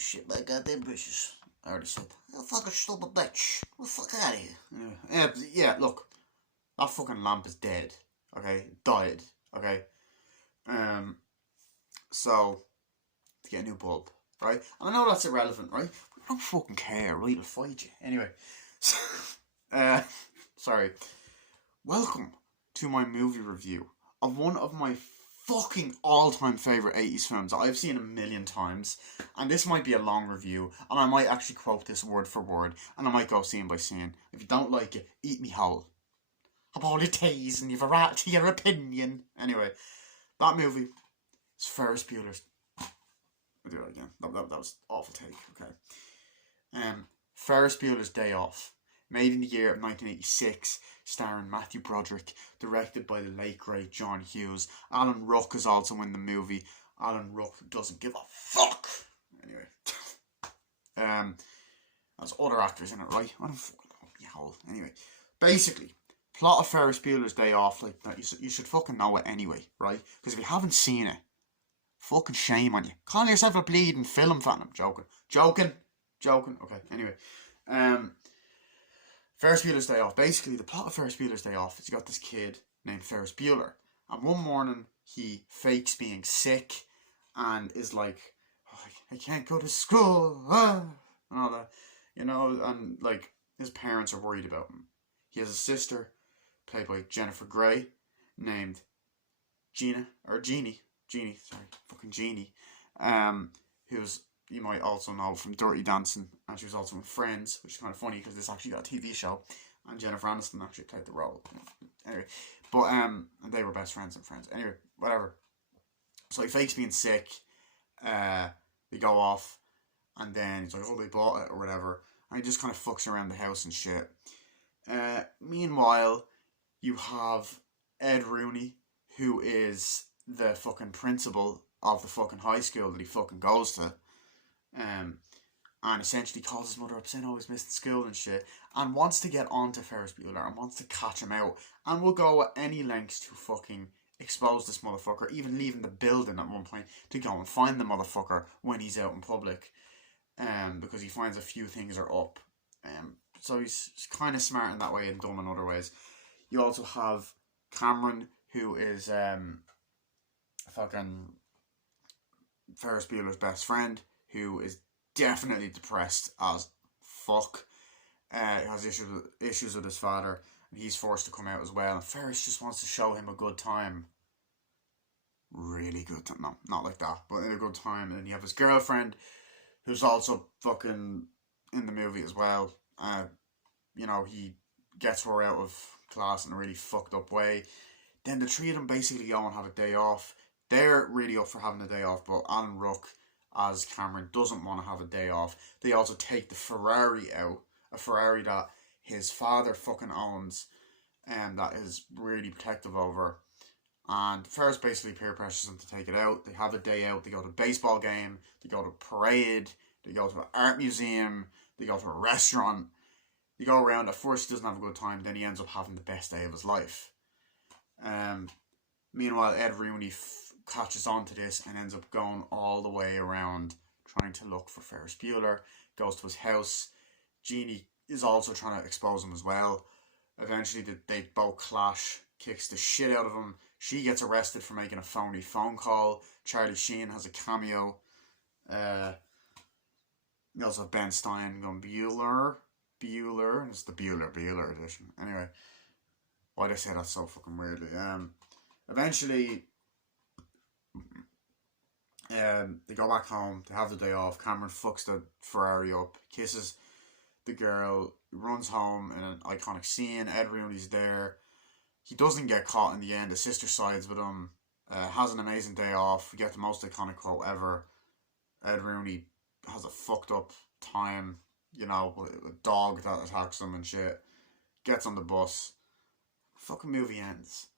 this shit, my goddamn bitches. I already said, you fucking stupid bitch. Get the fuck out of here. Yeah, look, that fucking lamp is dead. Okay, died. Okay, so to get a new bulb, right? And I know that's irrelevant, right? But I don't fucking care, right? I'll fight you anyway. Sorry. Welcome to my movie review of one of my fucking all-time favourite 80s films that I've seen a million times. And this might be a long review, and I might actually quote this word for word, and I might go scene by scene. If you don't like it, eat me whole. Apologies, and you've a right to your opinion. Anyway, that movie is Ferris Bueller's... I'll do it again. That was an awful take, okay. Ferris Bueller's Day Off. Made in the year of 1986, starring Matthew Broderick, directed by the late great John Hughes. Alan Ruck is also in the movie. Alan Ruck doesn't give a fuck. Anyway, there's other actors in it, right? I don't fucking know. Anyway, basically, plot of Ferris Bueller's Day Off, like that. You should fucking know it anyway, right? Because if you haven't seen it, fucking shame on you. Call yourself a bleeding film fan. I'm joking. Okay. Anyway, Ferris Bueller's Day Off. Basically, the plot of Ferris Bueller's Day Off is you got this kid named Ferris Bueller, and one morning he fakes being sick and is like, oh, I can't go to school, and all that, and like his parents are worried about him. He has a sister played by Jennifer Grey named Jeannie, who's, you might also know from Dirty Dancing, and she was also in Friends, which is kind of funny because this actually got a TV show, and Jennifer Aniston actually played the role. Anyway, but they were best friends in Friends. Anyway, whatever. So he fakes being sick. They go off, and then he's like, "Oh, they bought it or whatever," and he just kind of fucks around the house and shit. Meanwhile, you have Ed Rooney, who is the fucking principal of the fucking high school that he fucking goes to. And essentially calls his mother up saying, oh, he's missed school and shit, and wants to get onto Ferris Bueller and wants to catch him out, and will go at any lengths to fucking expose this motherfucker, even leaving the building at one point to go and find the motherfucker when he's out in public, because he finds a few things are up. So he's kind of smart in that way and dumb in other ways. You also have Cameron, who is fucking Ferris Bueller's best friend, who is definitely depressed as fuck. Has issues with his father, and he's forced to come out as well. And Ferris just wants to show him a good time. Really good time. No, not like that, but a good time. And you have his girlfriend, who's also fucking in the movie as well. He gets her out of class in a really fucked up way. Then the three of them basically go and have a day off. They're really up for having a day off, but Alan Ruck as Cameron doesn't want to have a day off. They also take the Ferrari out, a Ferrari that his father fucking owns, and that is really protective over. And Ferris basically peer pressures them to take it out. They have a day out. They go to a baseball game. They go to a parade. They go to an art museum. They go to a restaurant. They go around. At first he doesn't have a good time. Then he ends up having the best day of his life. Meanwhile, Ed Rooney catches on to this and ends up going all the way around trying to look for Ferris Bueller. Goes to his house. Jeannie is also trying to expose him as well. Eventually they both clash, kicks the shit out of him. She gets arrested for making a phony phone call. Charlie Sheen has a cameo. We also have Ben Stein going Bueller. It's the Bueller edition. Anyway, why did I say that so fucking weirdly? Eventually, they go back home. They have the day off. Cameron fucks the Ferrari up, kisses the girl, runs home in an iconic scene. Ed Rooney's there. He doesn't get caught in the end. His sister sides with him. Has an amazing day off. We get the most iconic quote ever. Ed Rooney has a fucked up time, with a dog that attacks him and shit. Gets on the bus. Fucking movie ends.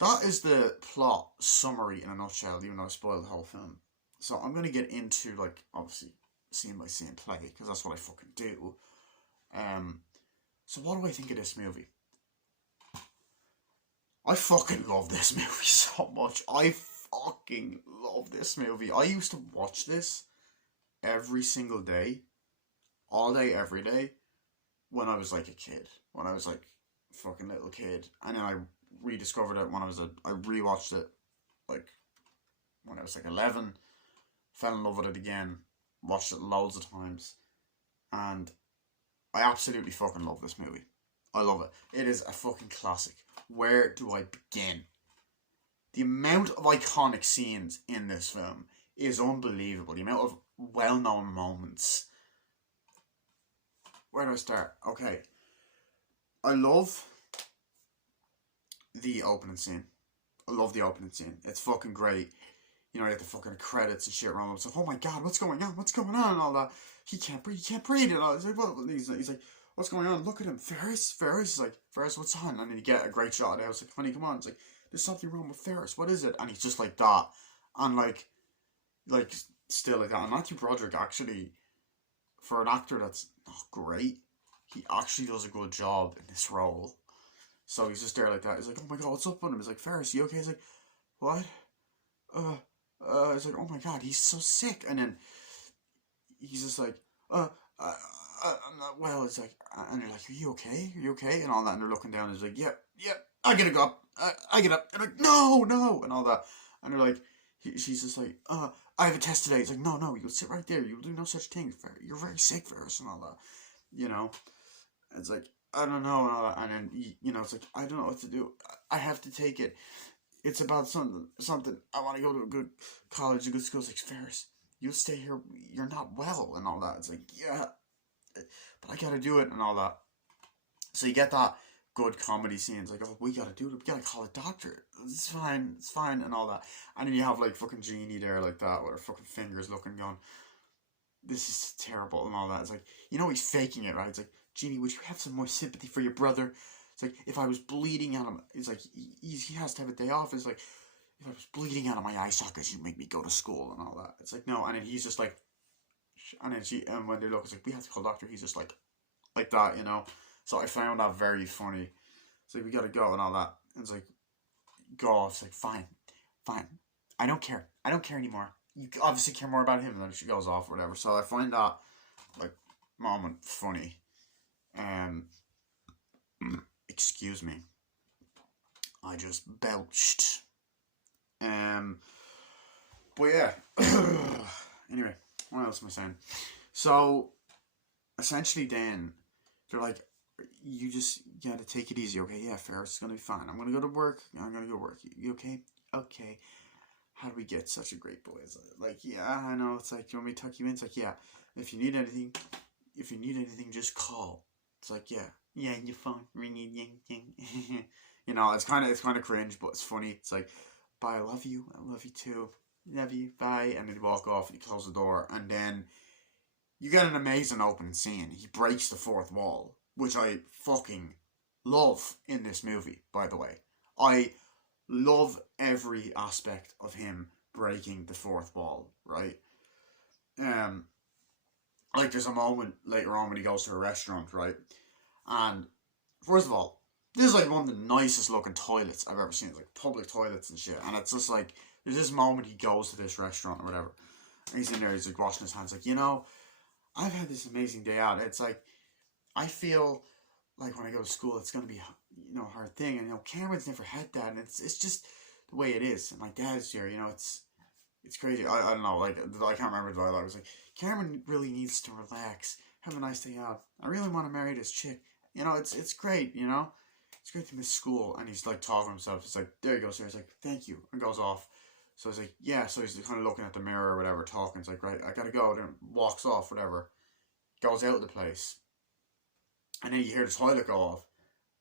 That is the plot summary in a nutshell, even though I spoiled the whole film. So I'm going to get into, obviously, scene by scene play, because that's what I fucking do. So what do I think of this movie? I fucking love this movie so much. I fucking love this movie. I used to watch this every single day, all day, every day, when I was like a kid, when I was like a fucking little kid, and then I rediscovered it when I rewatched it like when I was like 11, fell in love with it again, watched it loads of times, and I absolutely fucking love this movie. I love it. It is a fucking classic. Where do I begin? The amount of iconic scenes in this film is unbelievable. The amount of well-known moments. Where do I start? Okay. I love the opening scene. I love the opening scene. It's fucking great. You know, you get the fucking credits and shit around him. It's like, oh my god, what's going on? What's going on? And all that. He can't breathe. And all. He's like, what? He's like, what's going on? Look at him. Ferris is like, Ferris, what's on? And then you get a great shot of it. I was like, honey, come on. It's like, there's something wrong with Ferris. What is it? And he's just like that. And like still like that. And Matthew Broderick actually, for an actor that's not great, he actually does a good job in this role. So he's just there like that. He's like, oh my god, what's up with him? He's like, Ferris, you okay? He's like, what? It's like, oh my god, he's so sick. And then he's just like, I'm not well. It's like, and they're like, are you okay? Are you okay? And all that. And they're looking down. And he's like, yeah, I gotta go up. I get up. And they're like, no, and all that. And they're like, she's just like, I have a test today. It's like, no, you'll sit right there. You'll do no such thing. You're very sick, Ferris, and all that. You know, it's like, I don't know, and all that. And then, you know, it's like, I don't know what to do. I have to take it. It's about something. I want to go to a good college, a good school. It's like, Ferris, you'll stay here. You're not well, and all that. It's like, yeah, but I gotta do it, and all that. So you get that good comedy scene. It's like, oh, we gotta do it. We gotta call a doctor. It's fine, and all that. And then you have like fucking Jeannie there like that with her fucking fingers looking, going, this is terrible, and all that. It's like, you know, he's faking it, right? It's like, Jeannie, would you have some more sympathy for your brother? It's like, if I was bleeding out of him, it's like, he has to have a day off. It's like, if I was bleeding out of my eye sockets, you'd make me go to school and all that. It's like, no. And then he's just like, and then when they look, it's like, we have to call a doctor. He's just like that, you know. So I found that very funny. It's like, we gotta go and all that. And it's like, go off. It's like, fine. I don't care anymore. You obviously care more about him. And then she goes off or whatever. So I find that, like, moment funny. Excuse me. I just belched. But yeah. Anyway, what else am I saying? So, essentially then, they're like, you just gotta take it easy, okay? Yeah, Ferris, it's gonna be fine. I'm gonna go to work. I'm gonna go work. You okay? Okay. How do we get such a great boy? It's like, yeah, I know. It's like, you want me to tuck you in? It's like, yeah. If you need anything, just call. It's like, yeah, your phone ringing, ying. You know, it's kind of cringe, but it's funny. It's like, bye, I love you too, love you, bye, and then you walk off and you close the door, and then you get an amazing opening scene. He breaks the fourth wall, which I fucking love in this movie, by the way. I love every aspect of him breaking the fourth wall, right? Like, there's a moment later on when he goes to a restaurant, right? And, first of all, this is like one of the nicest looking toilets I've ever seen. It's like public toilets and shit. And it's just like, there's this moment he goes to this restaurant or whatever. And he's in there, he's like washing his hands, like, you know, I've had this amazing day out. It's like, I feel like when I go to school, it's going to be, you know, a hard thing. And, you know, Cameron's never had that. And it's just the way it is. And my dad's here, you know, it's crazy. I don't know, like, I can't remember the dialogue. It was like, Cameron really needs to relax. Have a nice day out. I really want to marry this chick. You know, it's great, you know? It's great to miss school. And he's like talking to himself. He's like, there you go, sir. He's like, thank you. And goes off. So he's like, yeah. So he's kind of looking at the mirror or whatever, talking. It's like, right, I gotta go. Then walks off, whatever. Goes out of the place. And then you hear the toilet go off.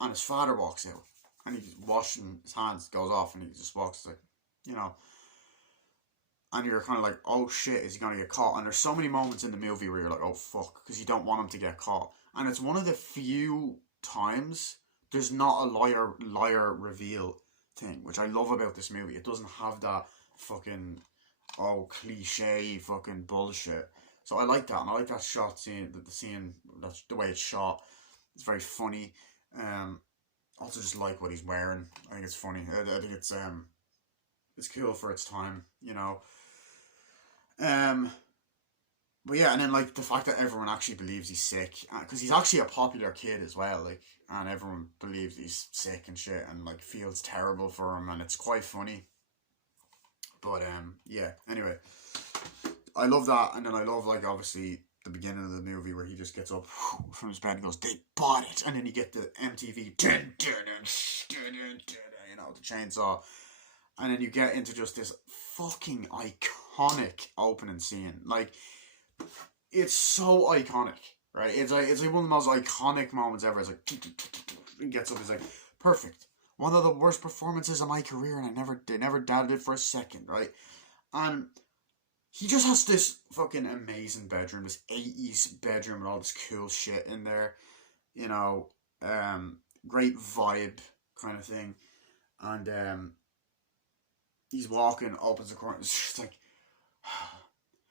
And his father walks out. And he's washing his hands, goes off, and he just walks, like, you know. And you're kind of like, oh shit, is he going to get caught? And there's so many moments in the movie where you're like, oh fuck, because you don't want him to get caught. And it's one of the few times there's not a liar reveal thing, which I love about this movie. It doesn't have that fucking, cliche fucking bullshit. So I like that, and I like that shot scene, the scene, that's the way it's shot. It's very funny. Also just like what he's wearing. I think it's funny. I think it's cool for its time, you know. But yeah, and then like the fact that everyone actually believes he's sick, because he's actually a popular kid as well, like, and everyone believes he's sick and shit, and like feels terrible for him, and it's quite funny. But yeah. Anyway, I love that, and then I love like obviously the beginning of the movie where he just gets up from his bed and goes, "They bought it," and then you get the MTV, you know, the chainsaw, and then you get into just this fucking iconic opening scene. Like, it's so iconic, right? It's like one of the most iconic moments ever. It's like he gets up, he's like, perfect. One of the worst performances of my career, and they never doubted it for a second, right? And he just has this fucking amazing bedroom, this 80s bedroom with all this cool shit in there, you know, great vibe kind of thing. And he's walking, opens the curtain, it's just like,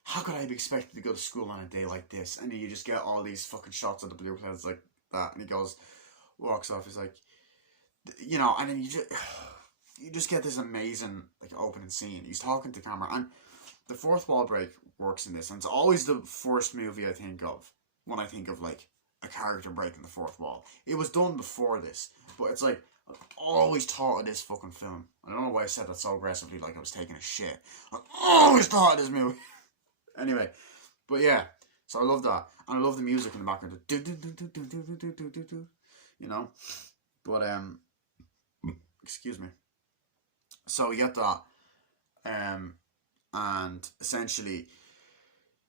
how could I be expected to go to school on a day like this? And then you just get all these fucking shots of the blue clouds like that, and he goes, walks off, he's like, you know, and then you just get this amazing like opening scene. He's talking to camera, and the fourth wall break works in this, and it's always the first movie I think of when I think of like a character breaking the fourth wall. It was done before this, but it's like I've always thought of this fucking film. I don't know why I said that so aggressively, like I was taking a shit. I always thought of this movie. Anyway, but yeah, so I love that, and I love the music in the background. You know, but excuse me. So we get that, and essentially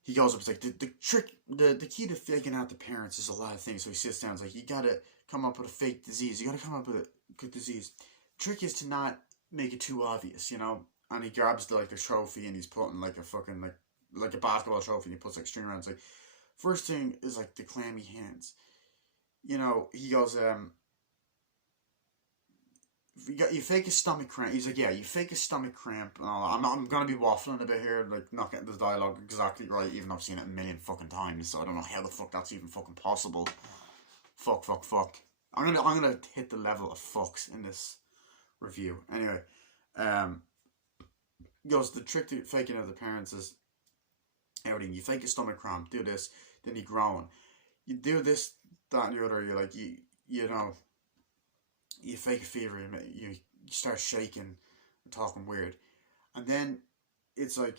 he goes up. It's like the trick, the key to faking out the parents is a lot of things. So he sits down. It's like, you gotta come up with a fake disease. You gotta come up with a good disease. Trick is to not make it too obvious, you know. And he grabs the trophy, and he's putting like a fucking like a basketball trophy, and he puts like string around. It's like, first thing is like the clammy hands. You know, he goes, you fake a stomach cramp. He's like, yeah, you fake a stomach cramp. I'm gonna be waffling a bit here, like not getting the dialogue exactly right, even though I've seen it a million fucking times, so I don't know how the fuck that's even fucking possible. Fuck. I'm gonna hit the level of fucks in this review. Anyway, goes, the trick to faking out the parents is everything. You fake a stomach cramp, do this, then you groan. You do this, that, and the other. You're like, you know, you fake a fever, you start shaking and talking weird, and then it's like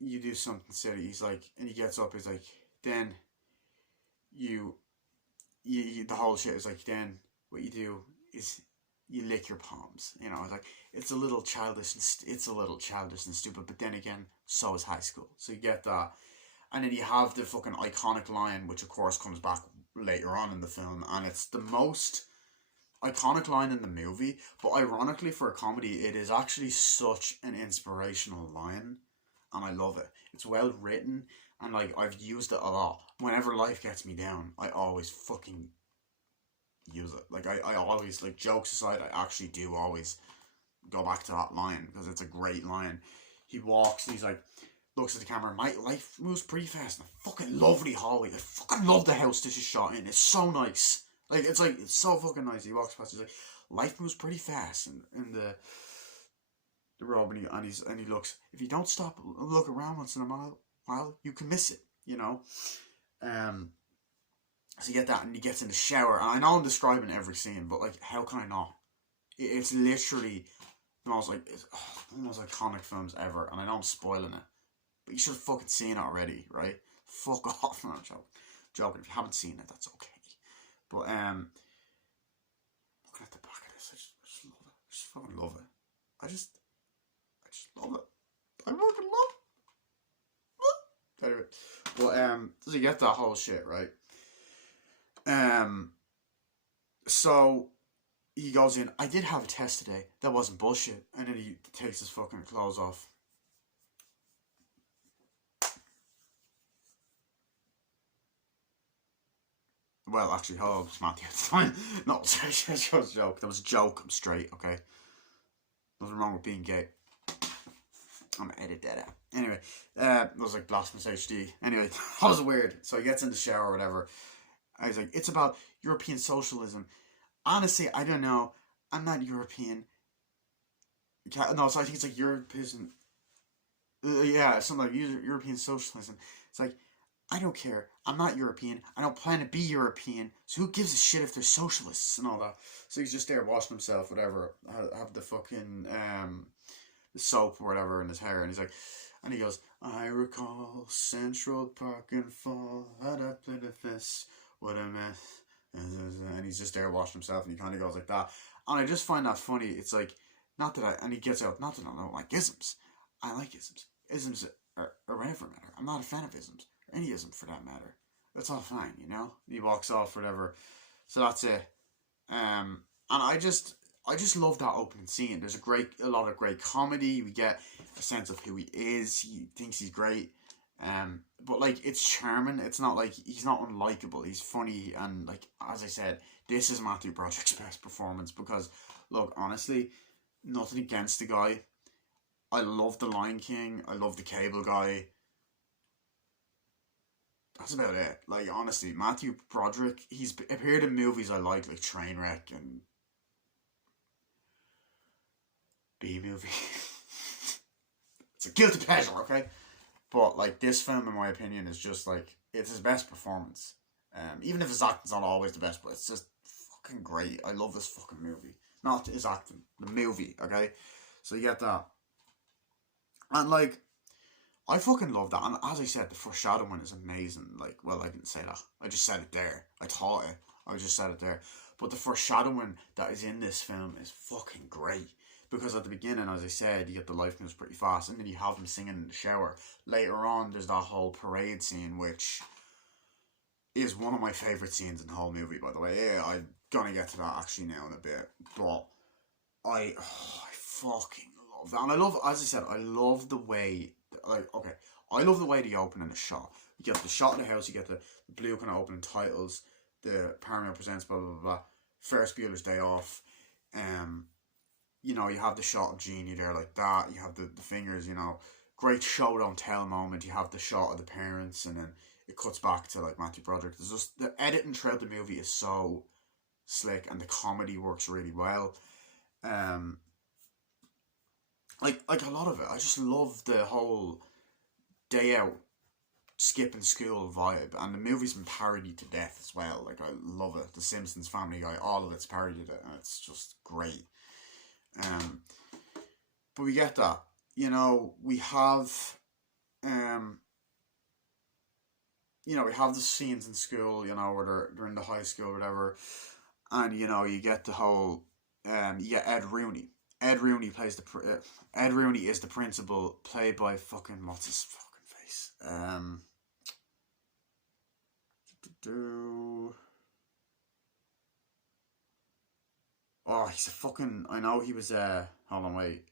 you do something silly. He's like, and he gets up. He's like, then you the whole shit is like, then what you do is you lick your palms. You know, it's like, it's a little childish and stupid. But then again, so is high school. So you get that, and then you have the fucking iconic line, which of course comes back later on in the film, and it's the most iconic line in the movie, but ironically for a comedy, it is actually such an inspirational line, and I love it. It's well written, and like I've used it a lot. Whenever life gets me down, I always fucking use it. Like I always, like, jokes aside, I actually do always go back to that line because it's a great line. He walks and he's like, looks at the camera. My life moves pretty fast in a fucking lovely hallway. I fucking love the house this is shot in. It's so nice. Like, it's so fucking nice. He walks past, he's like, life moves pretty fast in the robe, and he looks, if you don't stop and look around once in a while, you can miss it, you know? So you get that, and he gets in the shower, and I know I'm describing every scene, but like, how can I not? It's literally the most, like, it's one of the most iconic films ever, and I know I'm spoiling it, but you should have fucking seen it already, right? Fuck off, man, I'm joking. If you haven't seen it, that's okay. But looking at the back of this, I just love it. I just fucking love it. I just love it. I fucking love it. Anyway, but so you get that whole shit, right? So he goes in. I did have a test today. That wasn't bullshit. And then he takes his fucking clothes off. Well, actually, hello, it's Matthew. It's fine. No, it was a joke. That was a joke. I'm straight, okay? Nothing wrong with being gay. I'm gonna edit that out. Anyway, that was like Blasphemous HD. Anyway, that was weird. So he gets in the shower or whatever. I was like, it's about European socialism. Honestly, I don't know. I'm not European. No, so I think it's like European. yeah, something like European socialism. It's like, I don't care. I'm not European. I don't plan to be European. So who gives a shit if they're socialists and all that? So he's just there washing himself, whatever. Have the fucking the soap or whatever in his hair, and he's like, and he goes, I recall Central Park and fall. Had I played with this? What a mess. And he's just there washing himself, and he kind of goes like that. And I just find that funny. It's like, not that and he gets out, not that I don't like isms. I like isms. Isms are whatever matter. I'm not a fan of isms. Or any ism for that matter. That's all fine, you know? He walks off, whatever. So that's it. And I just love that opening scene. There's a lot of great comedy. We get a sense of who he is. He thinks he's great. But like, it's charming. It's not like he's not unlikable. He's funny, and like, as I said, this is Matthew Broderick's best performance because, look, honestly, nothing against the guy. I love The Lion King. I love The Cable Guy. That's about it. Like, honestly, Matthew Broderick, he's appeared in movies I like Trainwreck and B-movie. It's a guilty pleasure, okay? But, like, this film, in my opinion, is just, like, it's his best performance. Even if his acting's not always the best, but it's just fucking great. I love this fucking movie. Not his acting, the movie, okay? So you get that. And, like, I fucking love that. And as I said, the foreshadowing is amazing. Like, well, I didn't say that. I just said it there. I thought it. I just said it there. But the foreshadowing that is in this film is fucking great. Because at the beginning, as I said, you get the life moves pretty fast. And then you have him singing in the shower. Later on, there's that whole parade scene, which is one of my favourite scenes in the whole movie, by the way. Yeah, I'm gonna get to that actually now in a bit. But I fucking love that. And I love, as I said, I love the way, like, okay, I love the way they open in the shot. You get the shot of the house, you get the blue kind of opening titles, the Paramount Presents, blah, blah, blah, blah. Ferris Bueller's Day Off. You know, you have the shot of Genie there like that. You have the fingers, you know. Great show don't tell moment. You have the shot of the parents, and then it cuts back to, like, Matthew Broderick. There's just, the editing throughout the movie is so slick, and the comedy works really well. Like a lot of it. I just love the whole day out skipping school vibe, and the movie's been parodied to death as well. Like, I love it. The Simpsons, Family Guy, all of it's parodied it, and it's just great. But we get that. You know, we have you know, we have the scenes in school, you know, where they're in the high school or whatever, and, you know, you get the whole you get Ed Rooney. Ed Rooney plays Ed Rooney is the principal, played by fucking, what's his fucking face? Oh, he's a fucking, I know he was hold on, wait.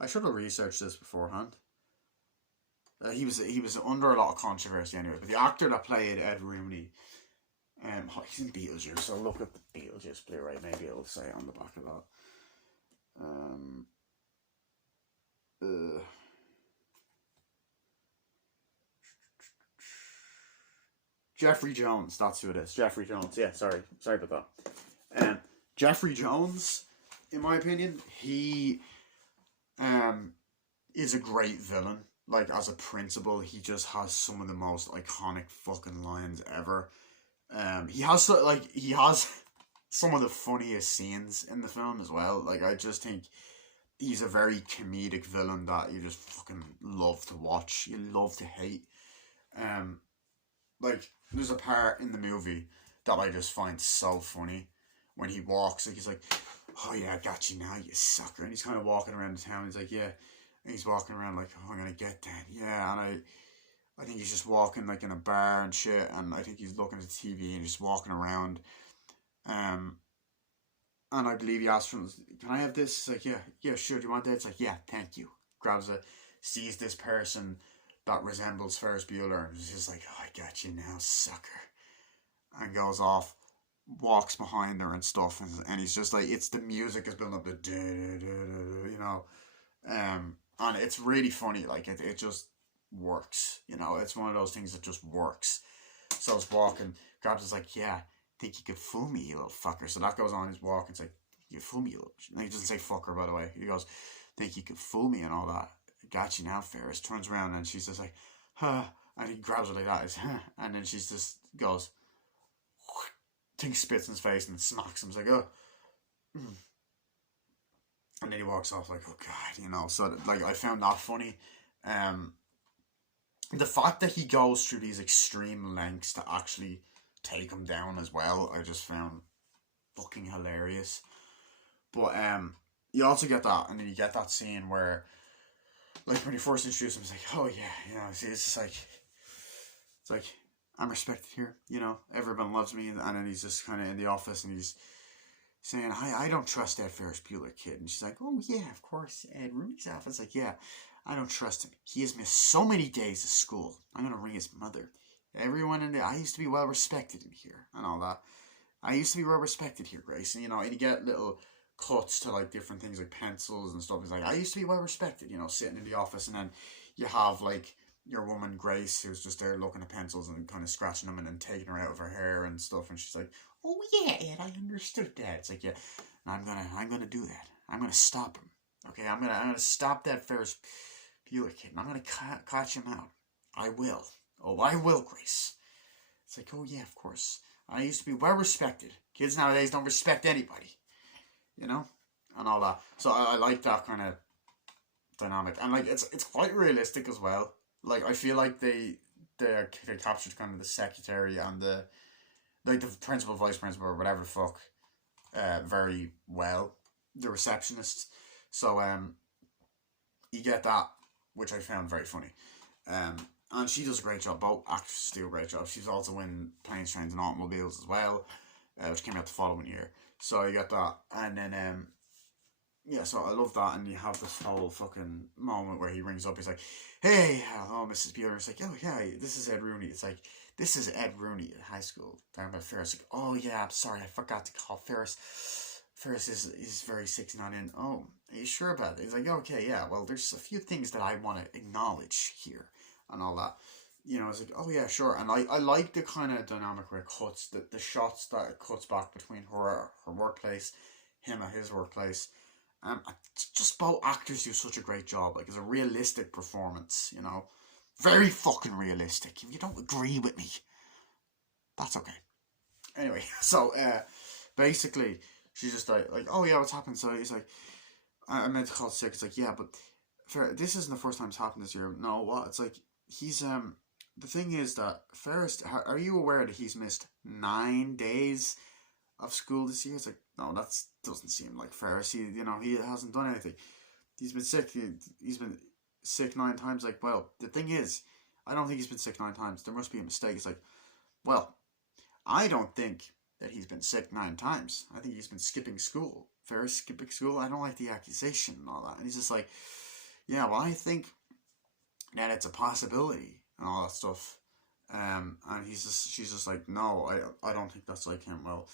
I should have researched this beforehand. He was under a lot of controversy anyway. But the actor that played Ed Rooney, he's in Beetlejuice. So look at the Beetlejuice Blu-ray. Maybe it'll say on the back of that. Jeffrey Jones. That's who it is. Jeffrey Jones. Yeah, sorry about that. Jeffrey Jones, in my opinion, he is a great villain. Like, as a principal, he just has some of the most iconic fucking lines ever. He has some of the funniest scenes in the film as well. Like, I just think he's a very comedic villain that you just fucking love to watch. You love to hate. Like, there's a part in the movie that I just find so funny when he walks. Like, he's like, "Oh yeah, I got you now, you sucker," and he's kind of walking around the town. He's like, "Yeah." And he's walking around like, "Oh, I'm gonna get that." Yeah, and I think he's just walking like in a bar and shit, and I think he's looking at the TV and just walking around. And I believe he asks him, "Can I have this?" He's like, yeah, sure. Do you want that? It's like, "Yeah, thank you." Grabs it, sees this person that resembles Ferris Bueller, and he's just like, "Oh, I got you now, sucker," and goes off, walks behind her and stuff, and he's just like, it's the music is building up the, you know, and it's really funny. Like, it just works, you know. It's one of those things that just works. So he's walking, grabs is like, "Yeah, think you could fool me, you little fucker." So that goes on. He's walking. It's like, you could fool me a little. And he doesn't say fucker, by the way. He goes, think you could fool me and all that. Got you now, Ferris. Turns around and she's just like, huh. And he grabs her like that. He's, huh. And then she's just goes, thing spits in his face and smacks him. He's like, oh. And then he walks off like, oh God, you know. So, like, I found that funny. The fact that he goes through these extreme lengths to actually take him down as well, I just found fucking hilarious. But you also get that, and then you get that scene where, like, when you first introduce him, it's like, oh yeah, you know, see, it's like I'm respected here, you know, everyone loves me, and then he's just kind of in the office and he's saying, I don't trust that Ferris Bueller kid, and she's like, oh yeah, of course, Ed Rooney's office, like, yeah, I don't trust him. He has missed so many days of school. I'm gonna ring his mother. Everyone in there, I used to be well respected in here and all that. I used to be well respected here, Grace, and you know, and you get little cuts to like different things like pencils and stuff. He's like, I used to be well respected, you know, sitting in the office, and then you have like your woman Grace who's just there looking at pencils and kind of scratching them and then taking her out of her hair and stuff, and she's like, oh yeah, Ed, I understood that. It's like, yeah, I'm gonna do that. I'm gonna stop him. Okay, I'm gonna stop that Ferris Bueller kid, and I'm gonna catch him out. I will. Oh, I will, Grace. It's like, oh yeah, of course. I used to be well respected. Kids nowadays don't respect anybody, you know, and all that. So I like that kind of dynamic, and like it's quite realistic as well. Like I feel like they captured kind of the secretary and the principal, vice principal, or whatever the fuck, very well. The receptionist. So you get that, which I found very funny. And she does a great job. Both actresses do a great job. She's also in Planes, Trains and Automobiles as well, which came out the following year. So you get that. And then, yeah, so I love that. And you have this whole fucking moment where he rings up. He's like, hey, hello, Mrs. Bueller. It's like, oh, yeah, this is Ed Rooney. It's like, this is Ed Rooney at high school. Talking about Ferris. Like, oh, yeah, I'm sorry. I forgot to call Ferris. Ferris is very 69 in. Oh, are you sure about it? He's like, okay, yeah, well, there's a few things that I want to acknowledge here and all that. You know, it's like, oh yeah, sure. And I like the kind of dynamic where it cuts, the shots that it cuts back between her workplace, him at his workplace. Just both actors do such a great job. Like, it's a realistic performance, you know. Very fucking realistic. If you don't agree with me, that's okay. Anyway, so, basically, she's just like, oh yeah, what's happened? So he's like, I meant to call sick. It's like, yeah, but this isn't the first time it's happened this year. No, what? It's like, he's, the thing is that Ferris, are you aware that he's missed 9 days of school this year? It's like, no, that doesn't seem like Ferris. He hasn't done anything. He's been sick. He's been sick 9 times. Like, well, the thing is, I don't think he's been sick 9 times. There must be a mistake. It's like, well, I don't think that he's been sick 9 times. I think he's been skipping school. Ferris skipping school. I don't like the accusation and all that. And he's just like, yeah, well, I think that it's a possibility and all that stuff. And she's just like, no, I don't think that's like him. Well,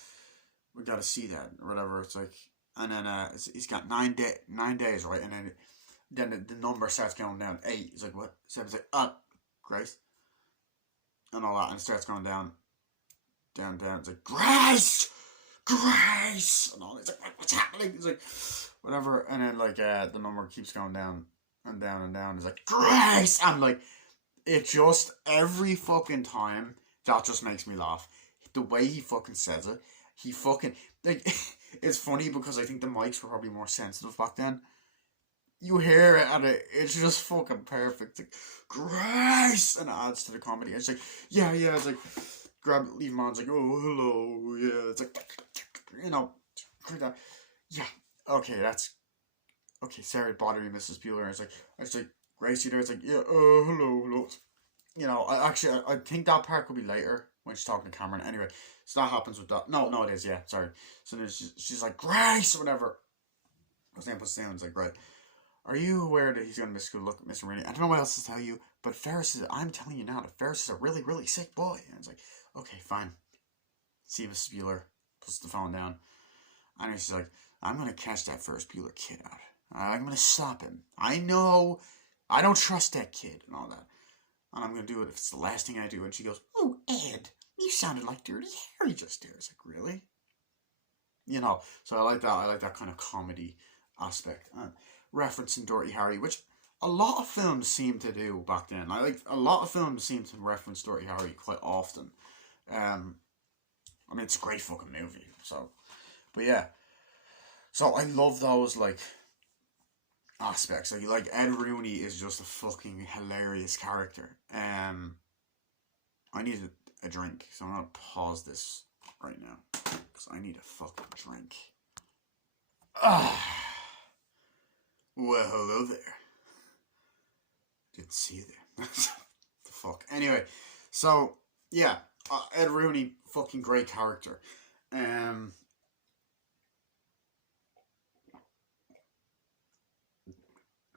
we got to see that or whatever. It's like, and then he's got 9 days, right? And then the number starts going down. 8. He's like, what? 7's like, Grace, and all that, and it starts going down. It's like, Grace, and all. It's like, what's happening? It's like, whatever, and then like the number keeps going down and down and down. It's like, Grace, and like, it just every fucking time that just makes me laugh. The way he fucking says it, he fucking like, it's funny because I think the mics were probably more sensitive back then. You hear it and it's just fucking perfect. It's like, Grace, and it adds to the comedy. It's like, yeah, it's like, leave him on. It's like, oh, hello, yeah. It's like, you know, yeah, okay, sorry to bother you, Mrs. Bueller. It's like, Grace, you there? It's like, yeah, hello. You know, I think that part could be later when she's talking to Cameron. Anyway, so that happens with that. No, it is, yeah, sorry. So then she's like, Grace, or whatever. His name puts down. It's like, right. Are you aware that he's going to miss school? Look, Mr. Rooney, I don't know what else to tell you, but I'm telling you now that Ferris is a really, really sick boy. And it's like, okay, fine. See Mrs. Bueller, puts the phone down. And she's like, I'm going to catch that Ferris Bueller kid out. I'm going to stop him. I know, I don't trust that kid and all that. And I'm going to do it if it's the last thing I do. And she goes, oh, Ed, you sounded like Dirty Harry just there. It's like, really? you know. So I like that. I like that kind of comedy aspect and referencing Dirty Harry, which a lot of films seem to do back then. I like a lot of films seem to reference Dirty Harry quite often. I mean, it's a great fucking movie. So, but yeah, so I love those like aspects. Like Ed Rooney is just a fucking hilarious character. I need a drink, so I'm gonna pause this right now because I need a fucking drink. Ah, well, hello there. Didn't see you there. The fuck. Anyway, so yeah, Ed Rooney, fucking great character. Oh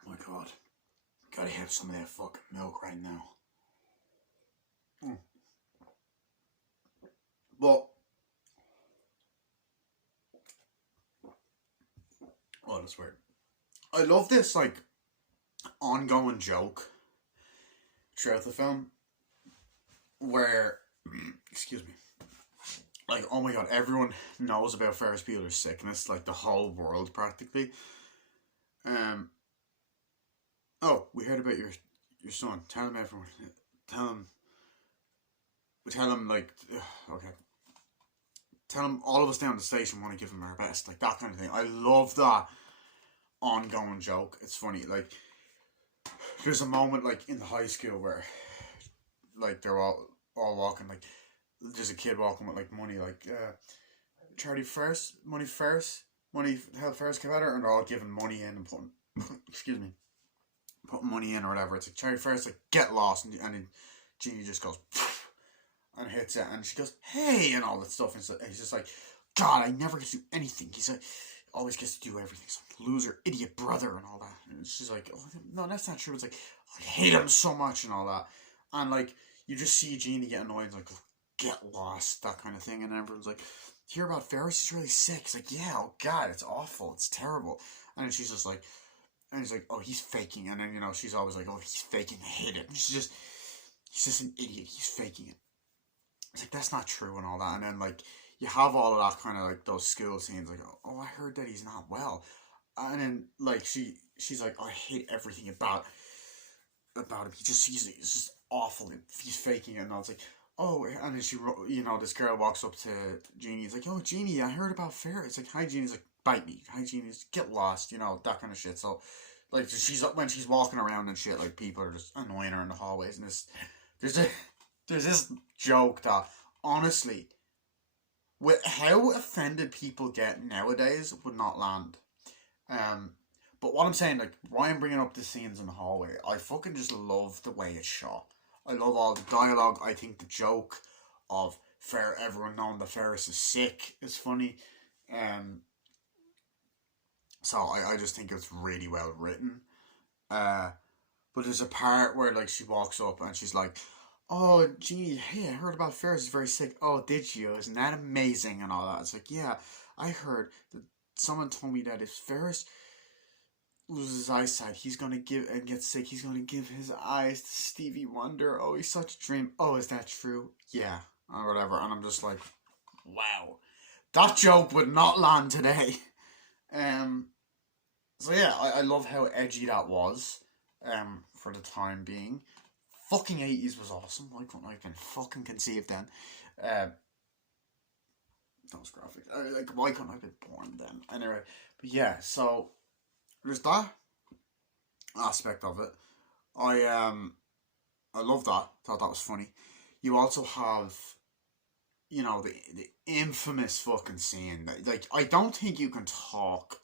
my god, gotta have some of that fucking milk right now. Well, oh, that's weird. I love this like ongoing joke throughout the film where, excuse me, like, oh my god, everyone knows about Ferris Bueller's sickness, like the whole world practically. Oh, we heard about your son. Tell him everyone. Tell him like, okay. Tell him all of us down at the station want to give him our best, like that kind of thing. I love that ongoing joke. It's funny, like there's a moment like in the high school where like they're all walking, like there's a kid walking with like money, like charity first, money first, money help first come out, and they're all giving money in and putting excuse me, putting money in or whatever. It's like charity first, like get lost, and then Jeannie just goes and hits it, and she goes hey and all that stuff, and so he's just like, God, I never get to do anything. He's like, always gets to do everything. Some loser, idiot brother, and all that. And she's like, oh, no, that's not true. It's like, I hate him so much and all that. And like, you just see Jeannie get annoyed, like, get lost, that kind of thing. And everyone's like, hear about Ferris? He's really sick. It's like, yeah, oh God, it's awful. It's terrible. And then she's just like, and he's like, oh, he's faking. And then, you know, she's always like, oh, he's faking. I hate it. And he's just an idiot. He's faking it. It's like, that's not true and all that. And then, like, you have all of that kind of, like, those school scenes, like, oh, I heard that he's not well. And then, like, she's like, oh, I hate everything about him. He's just awful. He's faking it. And I was like, oh, and then you know, this girl walks up to Jeannie. It's like, oh, Jeannie, I heard about Ferris. It's like, hi, Jeannie. It's like, bite me. Hi, Jeannie. Get lost, you know, that kind of shit. So, like, when she's walking around and shit, like, people are just annoying her in the hallways. And there's this joke that, honestly, with how offended people get nowadays, would not land. But what I'm saying, like, Ryan bringing up the scenes in the hallway, I fucking just love the way it's shot. I love all the dialogue. I think the joke of everyone knowing that Ferris is sick is funny. So I just think it's really well written. But there's a part where, like, she walks up and she's like, oh, gee, hey, I heard about Ferris is very sick. Oh, did you? Isn't that amazing? And all that. It's like, yeah, I heard that someone told me that if Ferris loses his eyesight, he's going to get sick. He's going to give his eyes to Stevie Wonder. Oh, he's such a dream. Oh, is that true? Yeah, or whatever. And I'm just like, wow. That joke would not land today. So yeah, I love how edgy that was, for the time being. Fucking 80s was awesome. Why couldn't I have been fucking conceived then? That was graphic. Like, why couldn't I have been born then? Anyway, but yeah, so there's that aspect of it. I love that. Thought that was funny. You also have, you know, the infamous fucking scene that, like, I don't think you can talk.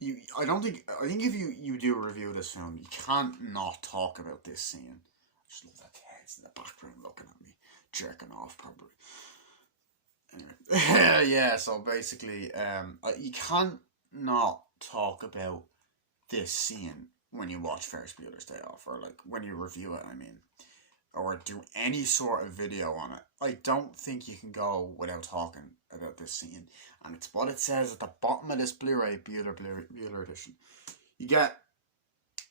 I think if you do a review of this film, you can't not talk about this scene. I just love that Ted's in the background looking at me, jerking off probably. Anyway, yeah. So basically, you can't not talk about this scene when you watch Ferris Bueller's Day Off, or like when you review it. I mean, or do any sort of video on it. I don't think you can go without talking about this scene. And it's what it says at the bottom of this Blu-ray, Bueller edition. You get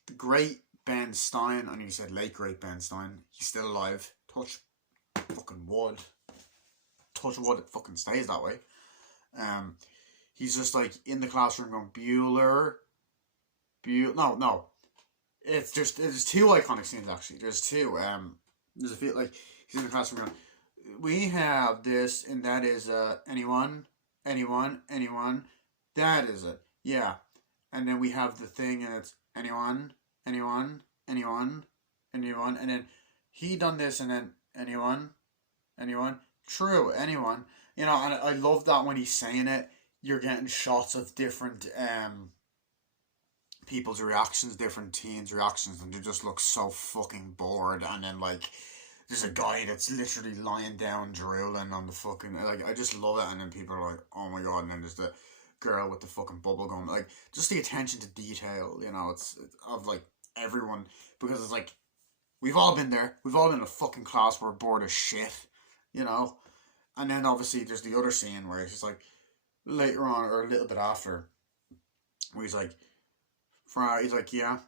the great Ben Stein. I know you said late great Ben Stein. He's still alive. Touch fucking wood. Touch wood, it fucking stays that way. He's just like in the classroom going Bueller, no. There's two iconic scenes actually. There's two. There's a feel like he's in the classroom going, we have this and that is anyone, that is it. Yeah. And then we have the thing and it's anyone, and then he done this and then anyone, true, anyone. You know, and I love that when he's saying it, you're getting shots of different people's reactions, different teens' reactions, and they just look so fucking bored. And then like, there's a guy that's literally lying down drooling on the fucking, like, I just love it. And then people are like, oh my god. And then there's the girl with the fucking bubble gum, like, just the attention to detail. You know, it's of like everyone, because it's like we've all been there. We've all been in a fucking class where we're bored as shit. You know, and then obviously there's the other scene where it's like later on or a little bit after, where he's like, he's like, yeah.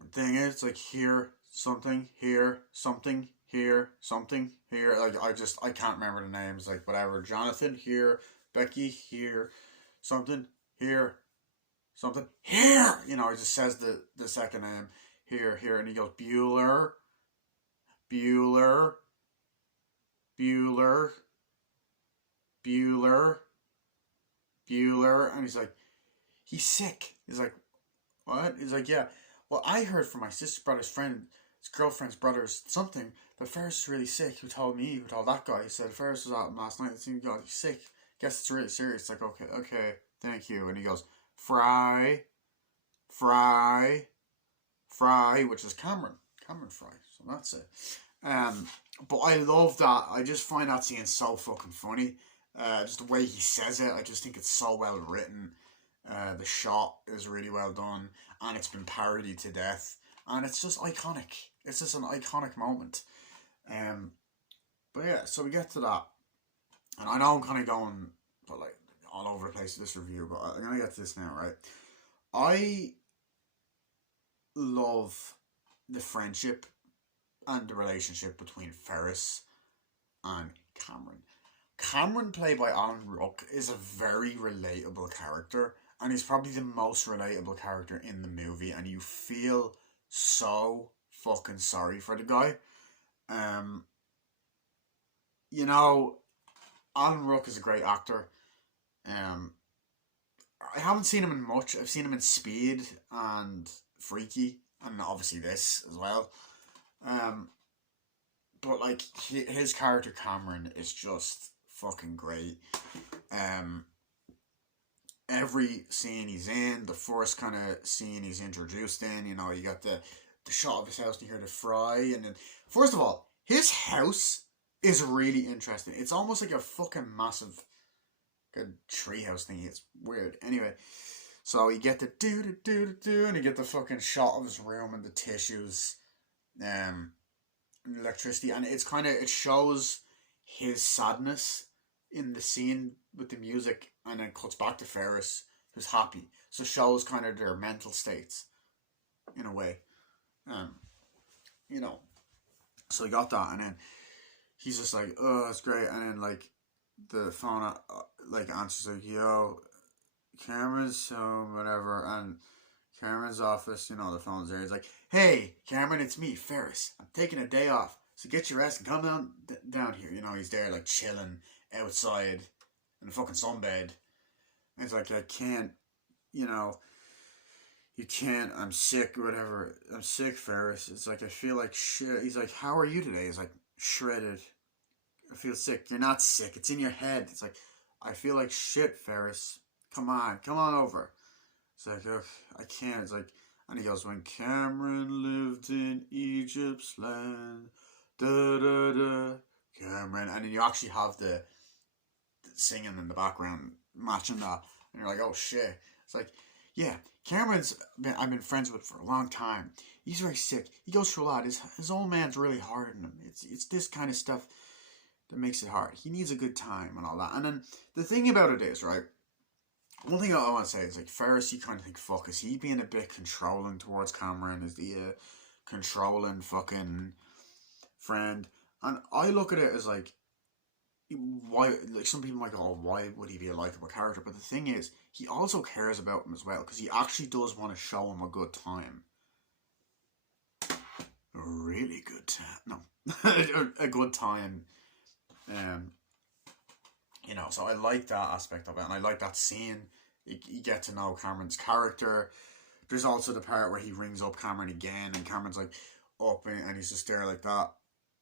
The thing is, like, here something, here something, here something, here. Like, I can't remember the names. Like, whatever. Jonathan here, Becky here, something here, something here. You know, he just says the second name here, and he goes Bueller, Bueller, Bueller, Bueller, Bueller, and he's sick. He's like, what? He's like, yeah. Well, I heard from my sister's brother's friend, his girlfriend's brother's something, that Ferris is really sick. Who told that guy? He said, Ferris was out last night. And God, he's sick. Guess it's really serious. It's like, okay, thank you. And he goes, Fry, which is Cameron Fry. So that's it. But I love that. I just find that scene so fucking funny. Just the way he says it, I just think it's so well written. The shot is really well done, and it's been parodied to death, and it's just iconic. It's just an iconic moment. But yeah, so we get to that, and I know I'm kind of going, but like all over the place with this review, but I'm gonna get to this now, right? I love the friendship and the relationship between Ferris and Cameron. Cameron, played by Alan Ruck, is a very relatable character, and he's probably the most relatable character in the movie, and you feel so fucking sorry for the guy. You know, Alan Ruck is a great actor. I haven't seen him in much. I've seen him in Speed and Freaky, and obviously this as well. But like his character Cameron is just fucking great. Every scene he's in, the first kind of scene he's introduced in, you know, you got the shot of his house and you hear the fry, and then first of all, his house is really interesting. It's almost like a fucking massive good treehouse thing. It's weird. Anyway, so you get the do, and you get the fucking shot of his room and the tissues, electricity, and it's kind of, it shows his sadness in the scene with the music, and then cuts back to Ferris, who's happy. So shows kind of their mental states in a way. You know, so he got that, and then he's just like, oh, that's great, and then like the phone like answers like, yo, Cameron's home, whatever, and Cameron's office, you know, the phone's there. He's like, hey, Cameron, it's me, Ferris. I'm taking a day off, so get your ass and come down here. You know, he's there like chilling outside in the fucking sunbed. And he's like, I can't, you know, you can't, I'm sick or whatever. I'm sick, Ferris. It's like, I feel like shit. He's like, how are you today? He's like, shredded. I feel sick. You're not sick. It's in your head. It's like, I feel like shit, Ferris. Come on over. It's like, ugh, I can't. It's like, and he goes, when Cameron lived in Egypt's land, da-da-da, Cameron. And then you actually have the singing in the background matching that. And you're like, oh shit. It's like, yeah, I've been friends with for a long time. He's very sick. He goes through a lot. His old man's really hard on him. It's this kind of stuff that makes it hard. He needs a good time and all that. And then the thing about it is, right, one thing I want to say is, like, Ferris, you kind of think, fuck, is he being a bit controlling towards Cameron? Is he a controlling fucking friend? And I look at it as, like, why, like, some people might go, oh, why would he be a likable character? But the thing is, he also cares about him as well, because he actually does want to show him a good time. A really good time. No. A good time. You know, so I like that aspect of it, and I like that scene. You get to know Cameron's character. There's also the part where he rings up Cameron again, and Cameron's like up, and he's just there like that.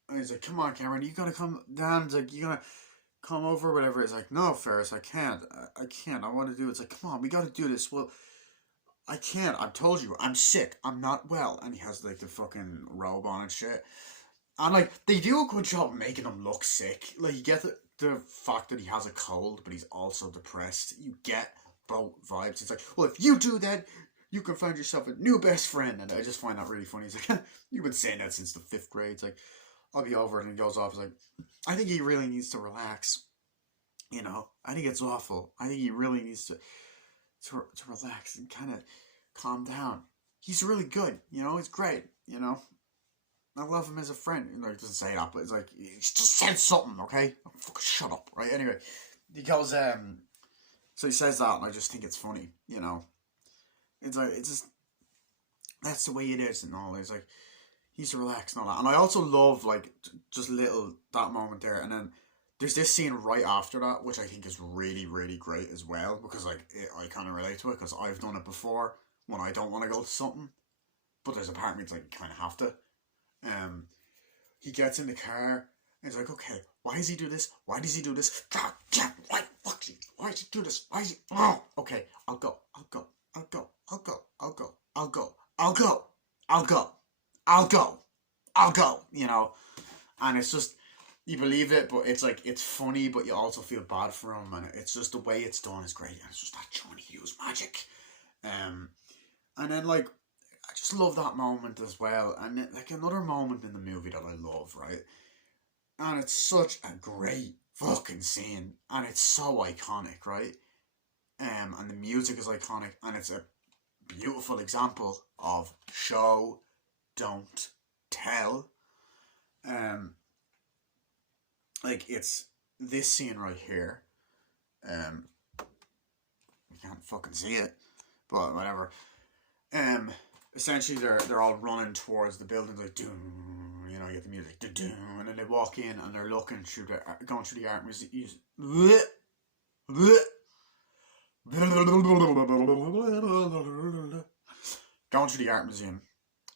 And he's like, come on, Cameron, you gotta come down. He's like, you gotta come over, or whatever. It's like, no, Ferris, I can't. I can't. I want to do it. It's like, come on, we gotta do this. Well, I can't. I've told you, I'm sick. I'm not well. And he has like the fucking robe on and shit. And like, they do a good job making him look sick. Like, you get the fact that he has a cold, but he's also depressed. You get both vibes. It's like, well, if you do that, you can find yourself a new best friend. And I just find that really funny. He's like, you've been saying that since the 5th grade. It's like, I'll be over it. And he goes off. He's like, I think he really needs to relax. You know, I think it's awful. I think he really needs to relax and kind of calm down. He's really good. You know, he's great. You know, I love him as a friend. You know, he doesn't say that, but it's like, he just said something, okay? Oh, fucking shut up, right? Anyway, he goes, so he says that, and I just think it's funny, you know? It's like, it's just, that's the way it is and all. It's like, he's relaxed and all that. And I also love, like, just that moment there, and then there's this scene right after that, which I think is really, really great as well, because, like, I kind of relate to it, because I've done it before, when I don't want to go to something, but there's a part of me that's like, you kind of have to. He gets in the car, and he's like, okay, why does he do this? Why does he do this? God, yeah, why does he do this? Why is he, oh, okay, I'll go, you know, and it's just, you believe it, but it's like, it's funny, but you also feel bad for him, and it's just, the way it's done is great, and it's just that Johnny Hughes magic. And then, like, I just love that moment as well. And like, another moment in the movie that I love, right? And it's such a great fucking scene, and it's so iconic, right? And the music is iconic, and it's a beautiful example of show, don't tell. Like, it's this scene right here. You can't fucking see it, but whatever. Essentially they're all running towards the building, like, doom, you know, you get the music, doom, and then they walk in and they're looking through going through the art museum, going through the art museum,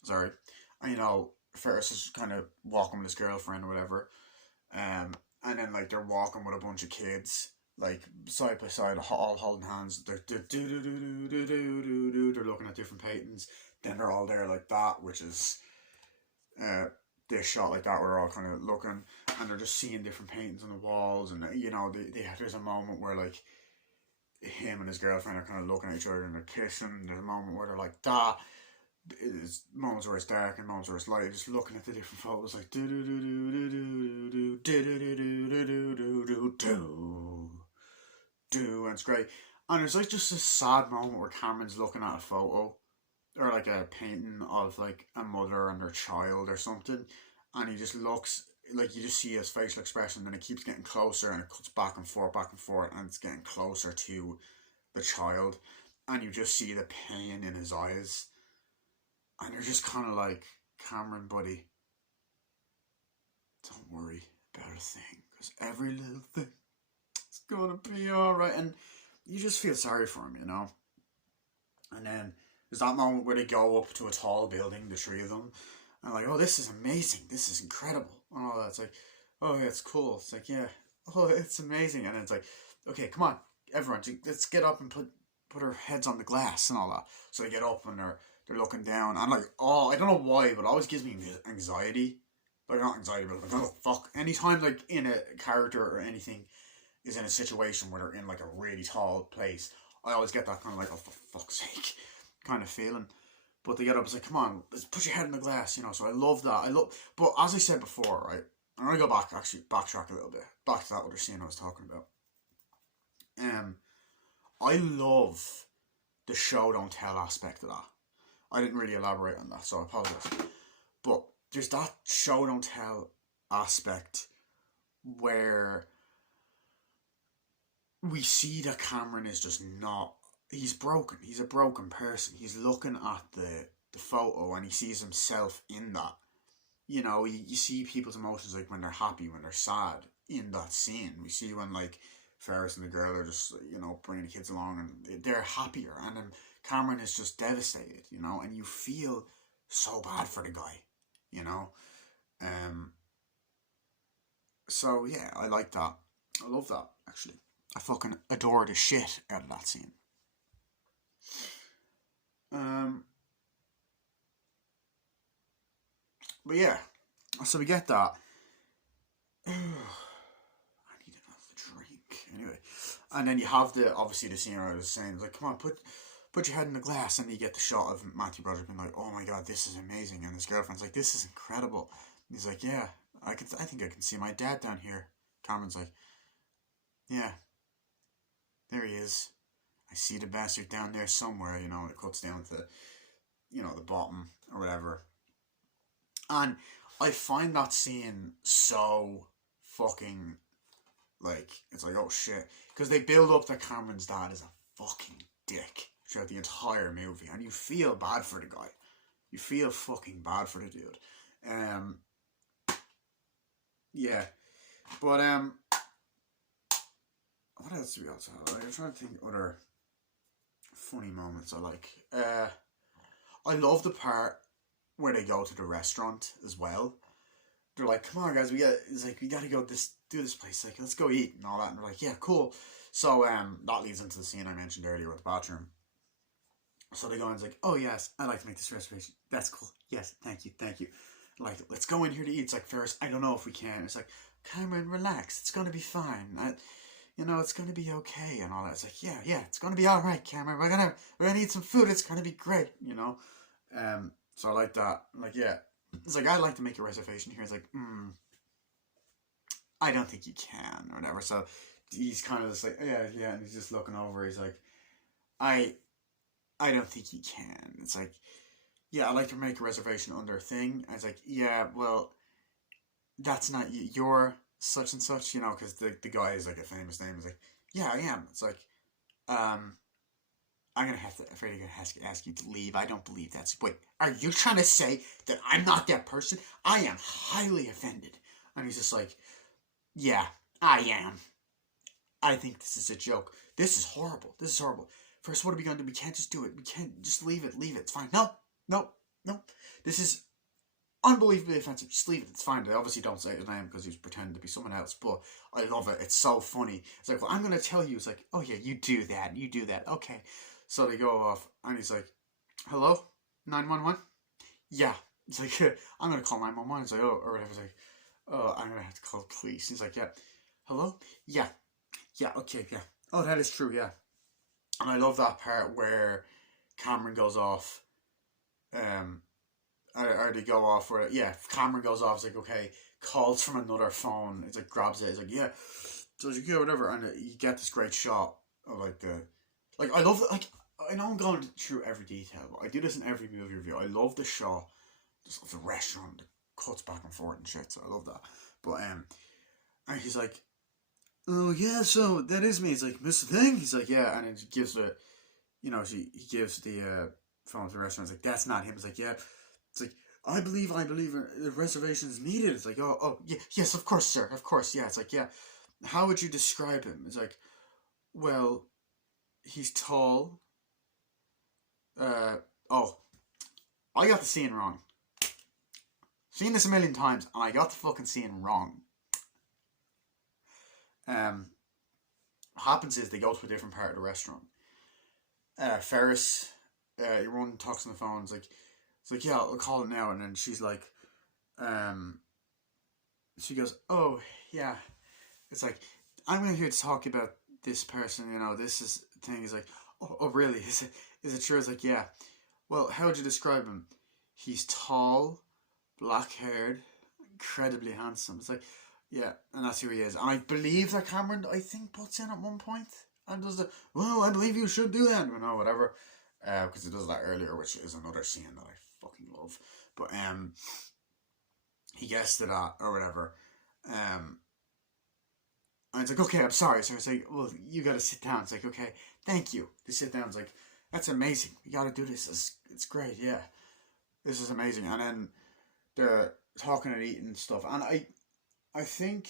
sorry, and, you know, Ferris is kind of walking with his girlfriend or whatever, and then, like, they're walking with a bunch of kids, like, side by side, all holding hands. They're looking at different paintings. Then they're all there like that, which is this shot like that. We're all kind of looking, and they're just seeing different paintings on the walls. And, you know, there's a moment where, like, him and his girlfriend are kind of looking at each other and they're kissing. There's a moment where they're like that. There's moments where it's dark and moments where it's light. Just looking at the different photos, like and it's great. And there's, like, just a sad moment where Cameron's looking at a photo, or like a painting of, like, a mother and their child or something, and he just looks, like, you just see his facial expression, and it keeps getting closer, and it cuts back and forth, and it's getting closer to the child, and you just see the pain in his eyes, and you're just kind of like, Cameron, buddy, don't worry about a thing, because every little thing, it's gonna be alright. And you just feel sorry for him, you know. And then there's that moment where they go up to a tall building, the three of them, and, like, oh, this is amazing, this is incredible, and all that. It's like, oh yeah, it's cool. It's like, yeah, oh, it's amazing. And then it's like, okay, come on, everyone, let's get up and put our heads on the glass and all that. So they get up and they're looking down, and, like, oh, I don't know why, but it always gives me anxiety. Like, not anxiety, but, like, oh, fuck. Anytime, like, in a character or anything is in a situation where they're in, like, a really tall place, I always get that kind of, like, oh, for fuck's sake kind of feeling. But they get up, it's like, come on, let's put your head in the glass, you know. So I love that. But as I said before, right, I'm going to go backtrack a little bit, back to that other scene I was talking about. I love the show don't tell aspect of that. I didn't really elaborate on that, so I apologize. But there's that show don't tell aspect where we see that Cameron is just not. He's broken. He's a broken person. He's looking at the photo and he sees himself in that. You know, you see people's emotions like when they're happy, when they're sad in that scene. We see when like Ferris and the girl are just, you know, bringing the kids along and they're happier, and then Cameron is just devastated, you know, and you feel so bad for the guy, you know. Um. So yeah, I like that. I love that actually. I fucking adore the shit out of that scene. Um. But yeah, so we get that. I need another drink. Anyway, and then you have the obviously the scene where I was saying like, come on, put your head in the glass, and you get the shot of Matthew Broderick being like, oh my god, this is amazing, and his girlfriend's like, this is incredible. And he's like, yeah, I think I can see my dad down here. Cameron's like, yeah, there he is. I see the bastard down there somewhere. You know, it cuts down to, you know, the bottom or whatever. And I find that scene so fucking, like, it's like, oh shit. Because they build up that Cameron's dad is a fucking dick throughout the entire movie. And you feel bad for the guy. You feel fucking bad for the dude. Yeah. But, what else do we also have? Like, I'm trying to think of other funny moments I like. I love the part where they go to the restaurant as well. They're like, come on guys, we gotta go do this place, like let's go eat and all that, and they're like, yeah, cool. So that leads into the scene I mentioned earlier with the bathroom. So they go and it's like, oh yes, I'd like to make this reservation. That's cool. Yes, thank you. Like, let's go in here to eat. It's like, Ferris, I don't know if we can. It's like, Cameron, relax, it's gonna be fine. You know, it's gonna be okay and all that. It's like, yeah, it's gonna be alright, Cameron. We're gonna eat some food, it's gonna be great, you know? So I like that. Like, yeah. It's like, I'd like to make a reservation here. It's like, I don't think you can, or whatever. So he's kind of just like, yeah, and he's just looking over. He's like, I don't think you can. It's like, yeah, I'd like to make a reservation under a thing. I was like, yeah, well, that's not you. You're such and such, you know, because the guy is like a famous name. He's like, yeah, I am. It's like, I'm afraid I'm gonna ask you to leave. I don't believe that's. Wait, are you trying to say that I'm not that person? I am highly offended. And he's just like, yeah, I am. I think this is a joke. This is horrible. First, what are we gonna do? We can't just do it. We can't just leave it. It's fine. No. This is unbelievably offensive. Just leave it. It's fine. They obviously don't say his name because he's pretending to be someone else. But I love it. It's so funny. It's like, well, I'm gonna tell you. It's like, oh yeah, you do that. Okay. So they go off, and he's like, hello? 911? Yeah. It's like, I'm going to call 911. It's like, oh, or whatever. It's like, oh, I'm going to have to call the police. He's like, yeah. Hello? Yeah, okay, yeah. Oh, that is true, yeah. And I love that part where Cameron goes off, or they go off, where, yeah, Cameron goes off, it's like, okay, calls from another phone. It's like, grabs it, it's like, yeah. So it's like, yeah, whatever. And you get this great shot of, like, I love it, like, I know I'm going through every detail, but I do this in every movie review. I love the shot just of the restaurant that cuts back and forth and shit, so I love that. But and he's like, oh yeah, so that is me. He's like, Mr. Thing? He's like, yeah, and he gives the, you know, he gives the phone to the restaurant. It's like, that's not him. It's like, yeah. It's like, I believe the reservation is needed. It's like, oh yeah, yes, of course, sir, of course, yeah. It's like, yeah. How would you describe him? It's like, well, he's tall. I got the scene wrong. Seen this a million times, and I got the fucking scene wrong. What happens is they go to a different part of the restaurant. Ferris, your one talks on the phone. It's like, yeah, I'll call it now. And then she's like, she goes, oh yeah. It's like, I'm here to talk about this person. You know, this is thing. He's like, oh really? Is it true? It's like, yeah. Well, how would you describe him? He's tall, black-haired, incredibly handsome. It's like, yeah, and that's who he is. And I believe that Cameron, I think, puts in at one point and does the, well, I believe you should do that, you know, whatever. Because he does that earlier, which is another scene that I fucking love. But he gets to that or whatever. And it's like, okay, I'm sorry. So it's like, well, you gotta sit down. It's like, okay, thank you. They sit down. It's like, that's amazing. We gotta do this. It's great. Yeah, this is amazing. And then they're talking and eating stuff. And I think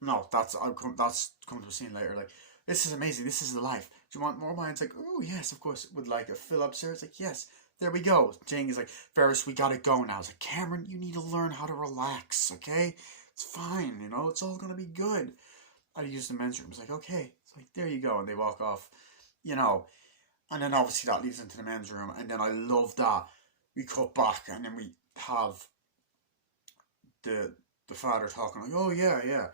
no, that's come to a scene later. Like, this is amazing. This is the life. Do you want more wine? It's like, oh yes, of course. Would like a fill up, sir? It's like, yes. There we go. Jing is like, Ferris, we gotta go now. It's like, Cameron, you need to learn how to relax, okay? It's fine, you know. It's all gonna be good. I use the men's room. It's like, okay. It's like, there you go. And they walk off, you know. And then obviously that leads into the men's room. And then I love that we cut back and then we have the father talking like, oh yeah, yeah.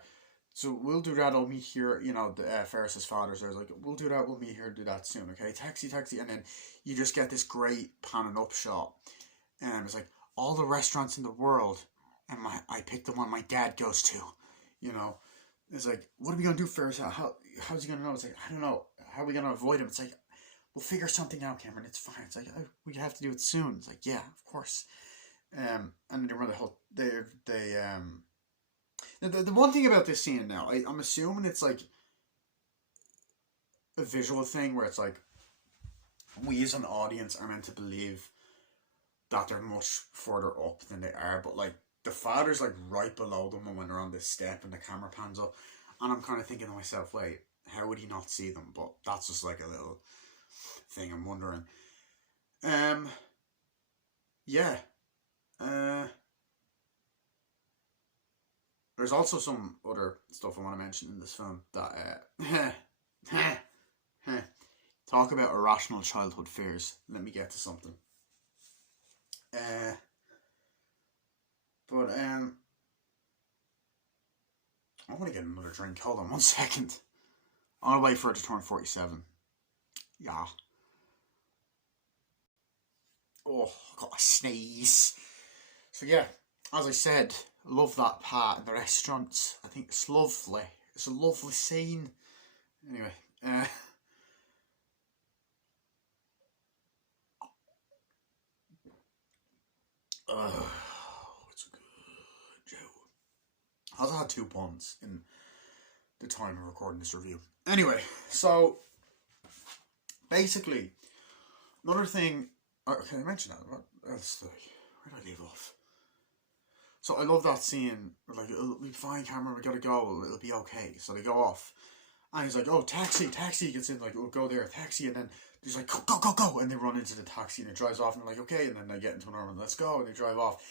So we'll do that. I'll meet here. You know, the Ferris's father's there. Like, we'll do that. We'll meet here. Do that soon. Okay, taxi, taxi, and then you just get this great panning up shot, and it's like all the restaurants in the world, and I picked the one my dad goes to. You know, it's like, what are we gonna do, Ferris? How's he gonna know? It's like, I don't know. How are we gonna avoid him? It's like, we'll figure something out, Cameron. It's fine. It's like, we have to do it soon. It's like, yeah, of course. And then they run the whole the one thing about this scene now, I'm assuming it's like a visual thing where it's like we as an audience are meant to believe that they're much further up than they are, but like the father's like right below them when they're on this step and the camera pans up, and I'm kind of thinking to myself, wait, how would he not see them? But that's just like a little thing I'm wondering. Yeah. Uh, There's also some other stuff I want to mention in this film that talk about irrational childhood fears. Let me get to something. Uh, but I want to get another drink. Hold on 1 second. I'm gonna wait for it to turn 47. Yeah. Oh, I got a sneeze. So yeah, as I said, I love that part in the restaurant. I think it's lovely. It's a lovely scene. Anyway, it's a good joke. I also had 2 puns in the time of recording this review. Anyway, so basically, another thing. Okay, I mentioned that. What else? Where did I leave off? So I love that scene. Like, it'll be fine, Cameron. We gotta go. It'll be okay. So they go off, and he's like, "Oh, taxi, taxi!" He gets in, like, "We'll go there, taxi." And then he's like, "Go, go, go, go!" And they run into the taxi, and it drives off. And they're like, "Okay." And then they get into an arm, "Let's go!" And they drive off.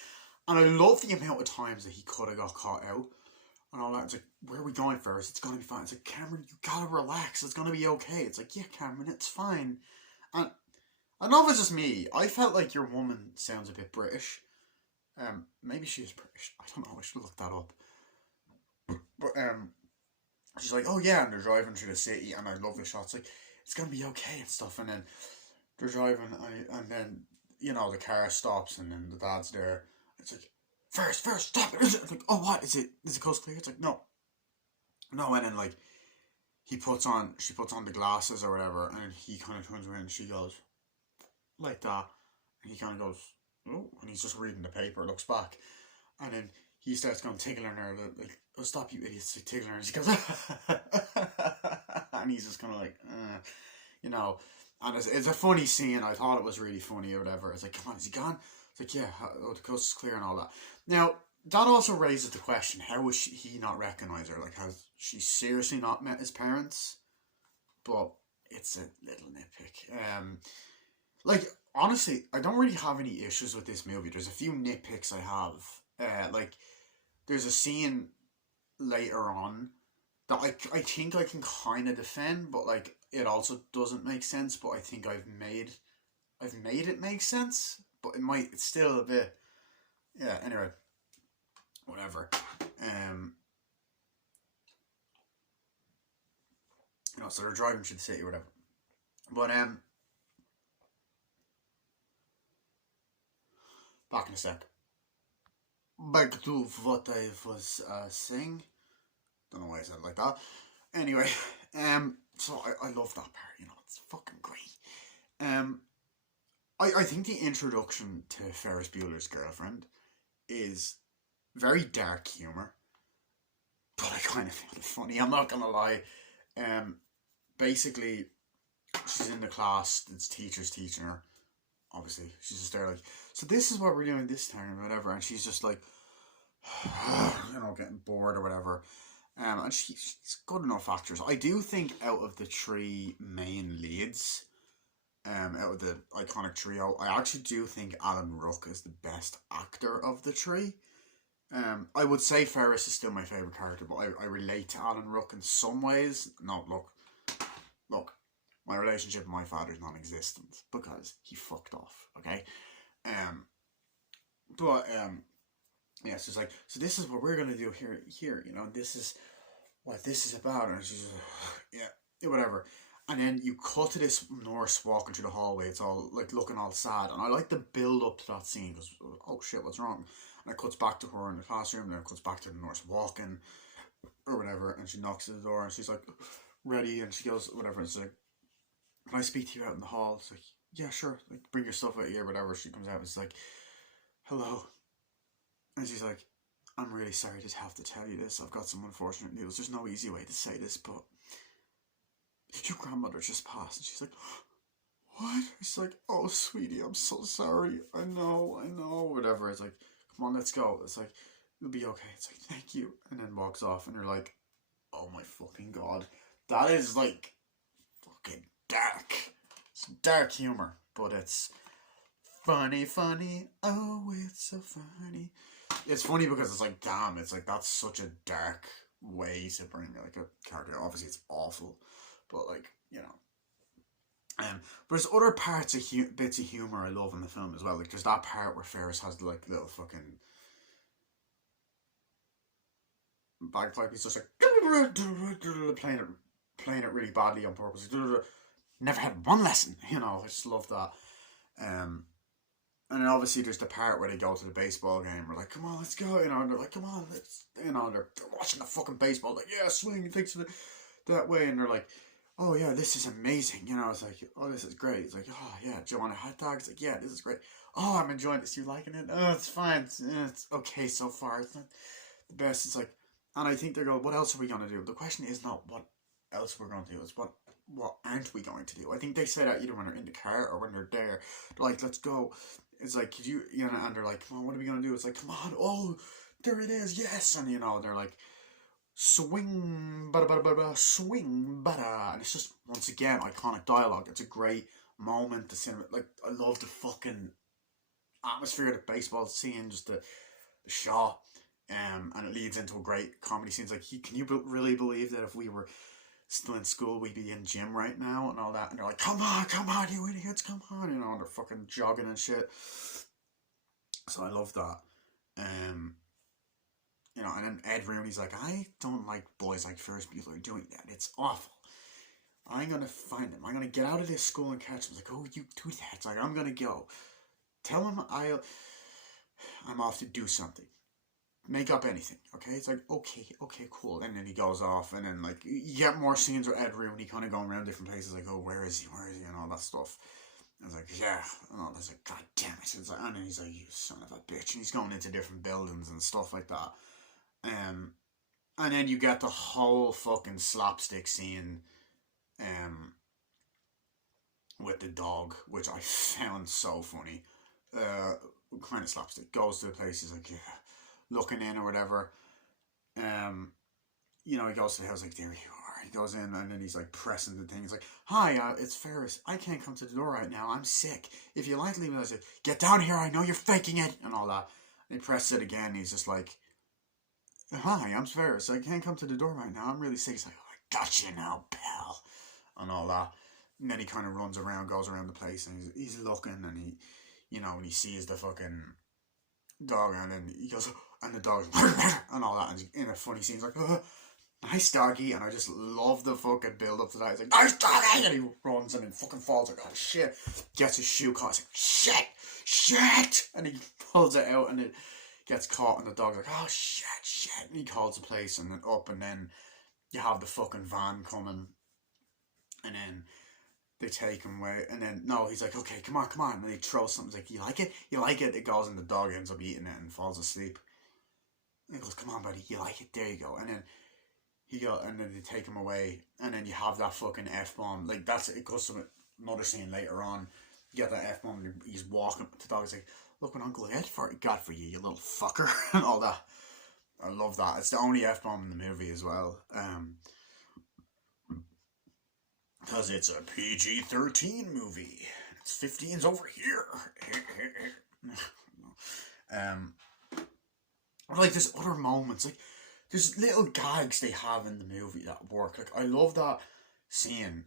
And I love the amount of times that he could have got caught out and all that. It's like, "Where are we going first? It's gonna be fine." It's like, Cameron, you gotta relax. It's gonna be okay. It's like, yeah, Cameron, it's fine. And I don't know if it's just me. I felt like your woman sounds a bit British. Maybe she is British. I don't know. I should look that up. But she's like, "Oh yeah," and they're driving through the city, and I love the shots. Like, it's gonna be okay and stuff. And then they're driving, and then you know the car stops, and then the dad's there. It's like, first, stop it! It's like, oh, what is it? Is it coast clear? It's like, no, no. And then like she puts on the glasses or whatever, and he kind of turns around, and she goes like that, and he kind of goes, oh, and he's just reading the paper, looks back, and then he starts going tickling her, like, "Oh, stop, you idiots," like, tickling her, and she goes, and he's just kind of like, you know, and it's a funny scene. I thought it was really funny or whatever. It's like, come on, is he gone? It's like, yeah, the coast is clear and all that. Now, that also raises the question, how was he not recognise her? Like, has she seriously not met his parents? But it's a little nitpick. Like, honestly, I don't really have any issues with this movie. There's a few nitpicks I have. Like, there's a scene later on that I think I can kind of defend, but like it also doesn't make sense. But I think I've made it make sense, but it's still a bit. Yeah. Anyway, whatever. You know, so they're driving through the city or whatever. But back in a sec. Back to what I was saying. Don't know why I said it like that. Anyway, so I love that part. You know, it's fucking great. I think the introduction to Ferris Bueller's Girlfriend is very dark humor. but I kind of found it funny. I'm not gonna lie. Basically, she's in the class. It's teachers teaching her. Obviously, she's just there like, so this is what we're doing this time, or whatever. And she's just like, getting bored or whatever. And she's good enough actress. I do think out of the three main leads, out of the iconic trio, I actually do think Alan Ruck is the best actor of the three. I would say Ferris is still my favourite character, but I relate to Alan Ruck in some ways. No, look, my relationship with my father is non-existent because he fucked off, okay? Yeah, so it's like, so this is what we're gonna do here, this is what this is about, and she's yeah, whatever. And then you cut to this nurse walking through the hallway. It's all like looking all sad, and I like the build up to that scene because oh shit, what's wrong? And it cuts back to her in the classroom, then it cuts back to the nurse walking or whatever, and she knocks at the door, and she's like ready, and she goes whatever, and she's like, can I speak to you out in the hall? It's like, yeah, sure, like bring your stuff out here, whatever. She comes out and it's like, hello, and she's like, I'm really sorry to have to tell you this. I've got some unfortunate news. There's no easy way to say this, but your grandmother just passed. And she's like, what? She's like, oh, sweetie, I'm so sorry. I know, whatever. It's like, come on, let's go. It's like, it'll be okay. It's like, thank you. And then walks off, and you're like, oh my fucking God. That is like fucking dark. It's dark humor, but it's funny. Oh, it's so funny. It's funny because it's like, damn, it's like, that's such a dark way to bring like a character. Obviously, it's awful, but like, but there's other parts of bits of humor I love in the film as well. Like, there's that part where Ferris has the like little fucking bagpipe. He's just like playing it really badly on purpose. Never had one lesson, I just love that. And then obviously there's the part where they go to the baseball game. We're like, come on, let's go. And they're like, come on, let's. They're watching the fucking baseball. Like, yeah, swing. It takes it that way. And they're like, oh yeah, this is amazing. It's like, oh, this is great. It's like, oh yeah, do you want a hot dog? It's like, yeah, this is great. Oh, I'm enjoying this. You liking it? Oh, it's fine. It's okay so far. It's not the best. It's like, and I think they're going, what else are we gonna do? The question is not what else we're going to do. It's what aren't we going to do? I think they say that either when they're in the car or when they're there. They're like, let's go. It's like, could you and they're like, come on, what are we gonna do? It's like, come on, oh, there it is, yes, and they're like, swing, bada, swing, bada, and it's just, once again, iconic dialogue. It's a great moment. The cinema, like, I love the fucking atmosphere of the baseball scene, just the shot, and it leads into a great comedy scene. It's like, can you really believe that if we were still in school, we'd be in gym right now and all that? And they're like, come on, you idiots, come on, and they're fucking jogging and shit. So I love that. And then Ed Rooney's like, I don't like boys like Ferris Bueller doing that. It's awful. I'm gonna find them. I'm gonna get out of this school and catch them. It's like, oh, you do that. It's like, I'm gonna go. Tell him I'm off to do something. Make up anything, okay? It's like, okay, cool. And then he goes off, and then, like, you get more scenes with Ed Rooney kind of going around different places, like, oh, where is he, and all that stuff. And it's like, yeah, and all that's like, god damn it. It's like, and then he's like, you son of a bitch, and he's going into different buildings and stuff like that. And then you get the whole fucking slapstick scene, with the dog, which I found so funny. Kind of slapstick. Goes to the place, he's like, yeah, looking in or whatever. He goes to the house, like, there you are. He goes in, and then he's like pressing the thing. He's like, hi, it's Ferris. I can't come to the door right now. I'm sick. If you like to leave me, I said, get down here. I know you're faking it, and all that. And he presses it again. And he's just like, hi, I'm Ferris. I can't come to the door right now. I'm really sick. He's like, oh, I got you now, pal, and all that. And then he kind of runs around, goes around the place, and he's looking, and and he sees the fucking dog, and then he goes, and the dog's and all that, and in a funny scene, he's like, nice doggy, and I just love the fucking build up to that. He's like, nice doggy, and he runs and then fucking falls, like, oh shit, gets his shoe caught, he's like, shit, and he pulls it out, and it gets caught, and the dog's like, oh shit, and he calls the police, and then up, and then you have the fucking van coming, and then they take him away, and then, no, he's like, okay, come on, and they throw something, he's like, you like it, it goes, and the dog ends up eating it, and falls asleep, and he goes, come on, buddy, you like it, there you go, and then and then they take him away, and then you have that fucking F-bomb. Like, it goes to another scene later on. You get that F-bomb, and he's walking to the dog. He's like, look what Uncle Ed got for you, you little fucker, and all that. I love that. It's the only F-bomb in the movie as well. Because it's a PG-13 movie. It's 15s over here. Like, there's other moments. Like, there's little gags they have in the movie that work. Like, I love that scene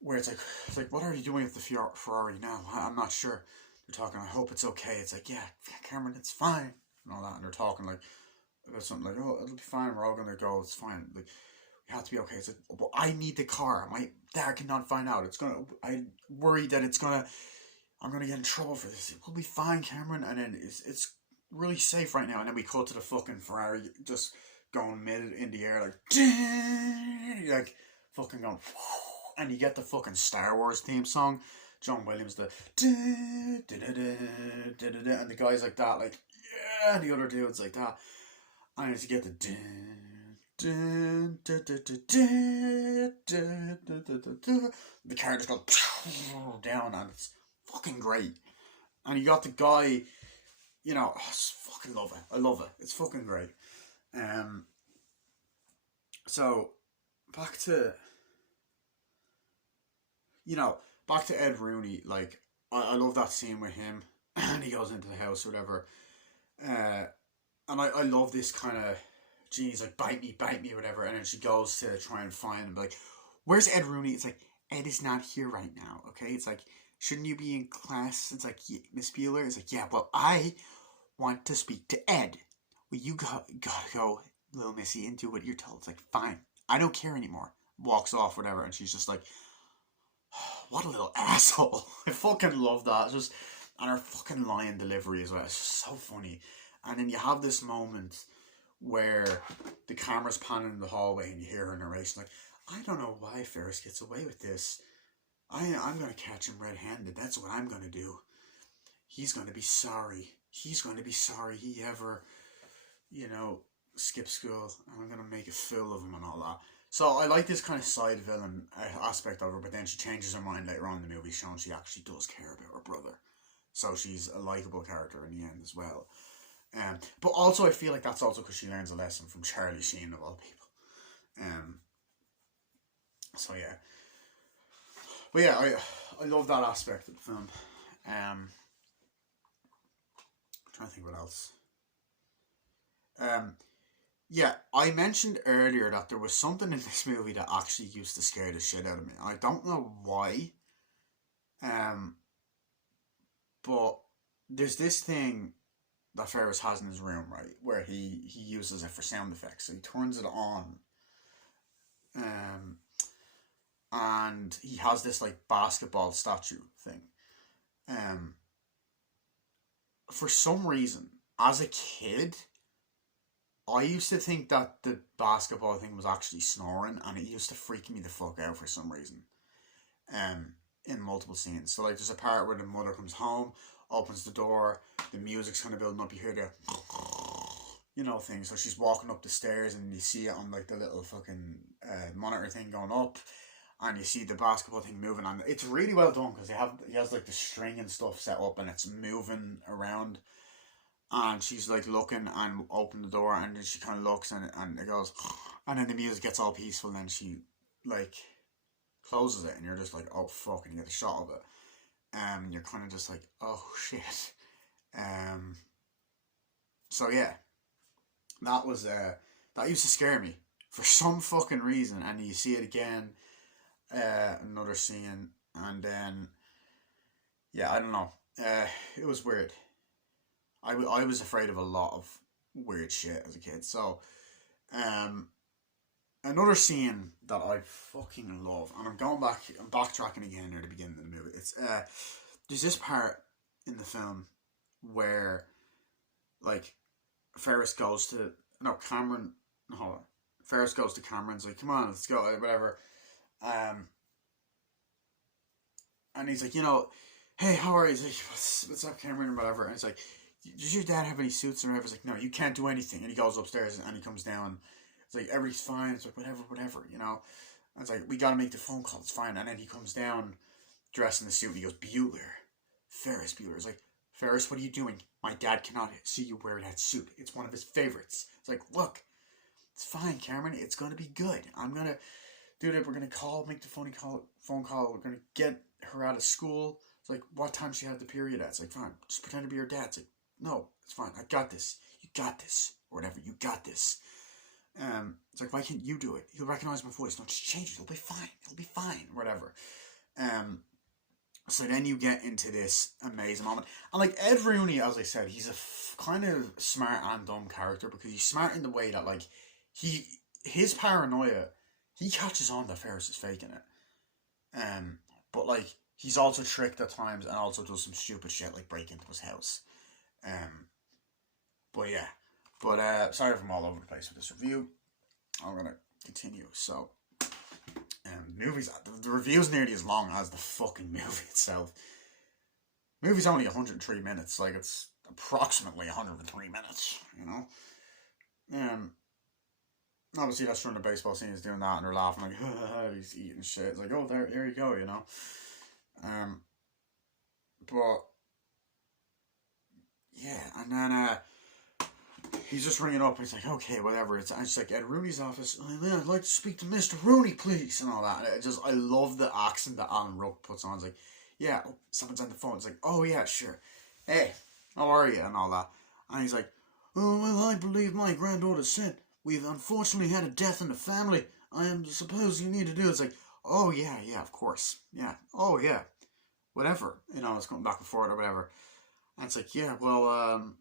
where it's like, what are you doing with the Ferrari now? I'm not sure. They're talking, I hope it's okay. It's like, yeah, Cameron, it's fine. And all that. And they're talking like, about something like, oh, it'll be fine. We're all going to go. It's fine. Like, we have to be okay. It's like, but I need the car. My dad cannot find out. I'm worried that I'm going to get in trouble for this. We'll be fine, Cameron. And then it's really safe right now. And then we cut to the fucking Ferrari just going mid in the air, like fucking going, and you get the fucking Star Wars theme song, John Williams, and the guys like that, like, yeah, and the other dudes like that, and as you get the the car just goes down, and it's fucking great. And you got the guy, you know, I fucking love it. I love it. It's fucking great. So back to Ed Rooney. Like, I love that scene with him, and he goes into the house or whatever. And I love this kind of, geez, like, bite me, whatever. And then she goes to try and find him, like, where's Ed Rooney? It's like, Ed is not here right now, okay? It's like, shouldn't you be in class? It's like, yeah, Miss Bueller. It's like, yeah, well, I want to speak to Ed. Well, you gotta go, little Missy, and do what you're told. It's like, fine, I don't care anymore. Walks off, whatever, and she's just like, oh, what a little asshole. I fucking love that. It's just, and her fucking line delivery as well. It's just so funny. And then you have this moment where the camera's panning in the hallway and you hear her narration like, I don't know why Ferris gets away with this. I'm going to catch him red-handed. That's what I'm going to do. He's going to be sorry. He's going to be sorry he ever, skipped school. And I'm going to make a fool of him and all that. So I like this kind of side villain aspect of her, but then she changes her mind later on in the movie, showing she actually does care about her brother. So she's a likeable character in the end as well. But also I feel like that's also because she learns a lesson from Charlie Sheen of all people. So yeah. But yeah, I love that aspect of the film. I'm trying to think what else. Yeah, I mentioned earlier that there was something in this movie that actually used to scare the shit out of me. I don't know why. But there's this thing that Ferris has in his room, right, where he uses it for sound effects. So he turns it on. And he has this like basketball statue thing. For some reason, as a kid, I used to think that the basketball thing was actually snoring, and it used to freak me the fuck out for some reason. In multiple scenes. So like there's a part where the mother comes home, opens the door, the music's kind of building up, you hear the thing. So she's walking up the stairs and you see it on like the little fucking monitor thing going up, and you see the basketball thing moving, and it's really well done because he has like the string and stuff set up and it's moving around, and she's like looking and open the door, and then she kind of looks and it goes, and then the music gets all peaceful, and then she like closes it, and you're just like, oh fuck, and you get a shot of it, and you're kind of just like, oh shit. So yeah, that was that used to scare me for some fucking reason, and you see it again, another scene, and then yeah, I don't know, it was weird. I was afraid of a lot of weird shit as a kid. So another scene that I fucking love, and I'm backtracking again near the beginning of the movie. It's there's this part in the film where like Ferris goes to Cameron's like, come on, let's go, whatever. And he's like, hey, how are you? He's like, what's up, Cameron, or whatever. And it's like, does your dad have any suits or whatever? He's like, no, you can't do anything. And he goes upstairs and he comes down. It's like, everything's fine. It's like, whatever, you know. And it's like, we gotta make the phone call. It's fine. And then he comes down dressed in the suit and he goes, Bueller. Ferris Bueller. It's like, Ferris, what are you doing? My dad cannot see you wear that suit. It's one of his favorites. It's like, look, it's fine, Cameron. It's gonna be good. I'm gonna do it. We're gonna make the phone call. We're gonna get her out of school. It's like, what time she had the period at? It's like, fine, just pretend to be her dad. It's like, no, it's fine. I got this. You got this. Or whatever. You got this. It's like, why can't you do it? He'll recognize my voice. Don't just change it. It'll be fine. It'll be fine. Whatever. So then you get into this amazing moment. And like, Ed Rooney, as I said, he's a kind of smart and dumb character, because he's smart in the way that, like, his paranoia, he catches on that Ferris is faking it. But like, he's also tricked at times and also does some stupid shit like break into his house. But yeah. But sorry if I'm all over the place with this review. I'm gonna continue. So movies, the review's nearly as long as the fucking movie itself. The movie's only 103 minutes, like, it's approximately 103 minutes, you know? Obviously that's during the baseball scene, he's doing that and they're laughing like, he's eating shit. It's like, oh, there you go, you know? But yeah, and then he's just ringing up and he's like, okay, whatever. It's like, Ed Rooney's office. I'd like to speak to Mr. Rooney, please, and all that. And I love the accent that Alan Ruck puts on. It's like, yeah, someone's on the phone. It's like, oh yeah, sure. Hey, how are you? And all that. And he's like, oh, well, I believe my granddaughter said we've unfortunately had a death in the family. I suppose you need to do it. It's like, oh yeah, of course. Yeah, oh yeah. Whatever. You know, it's going back and forth or whatever. And it's like, yeah, well,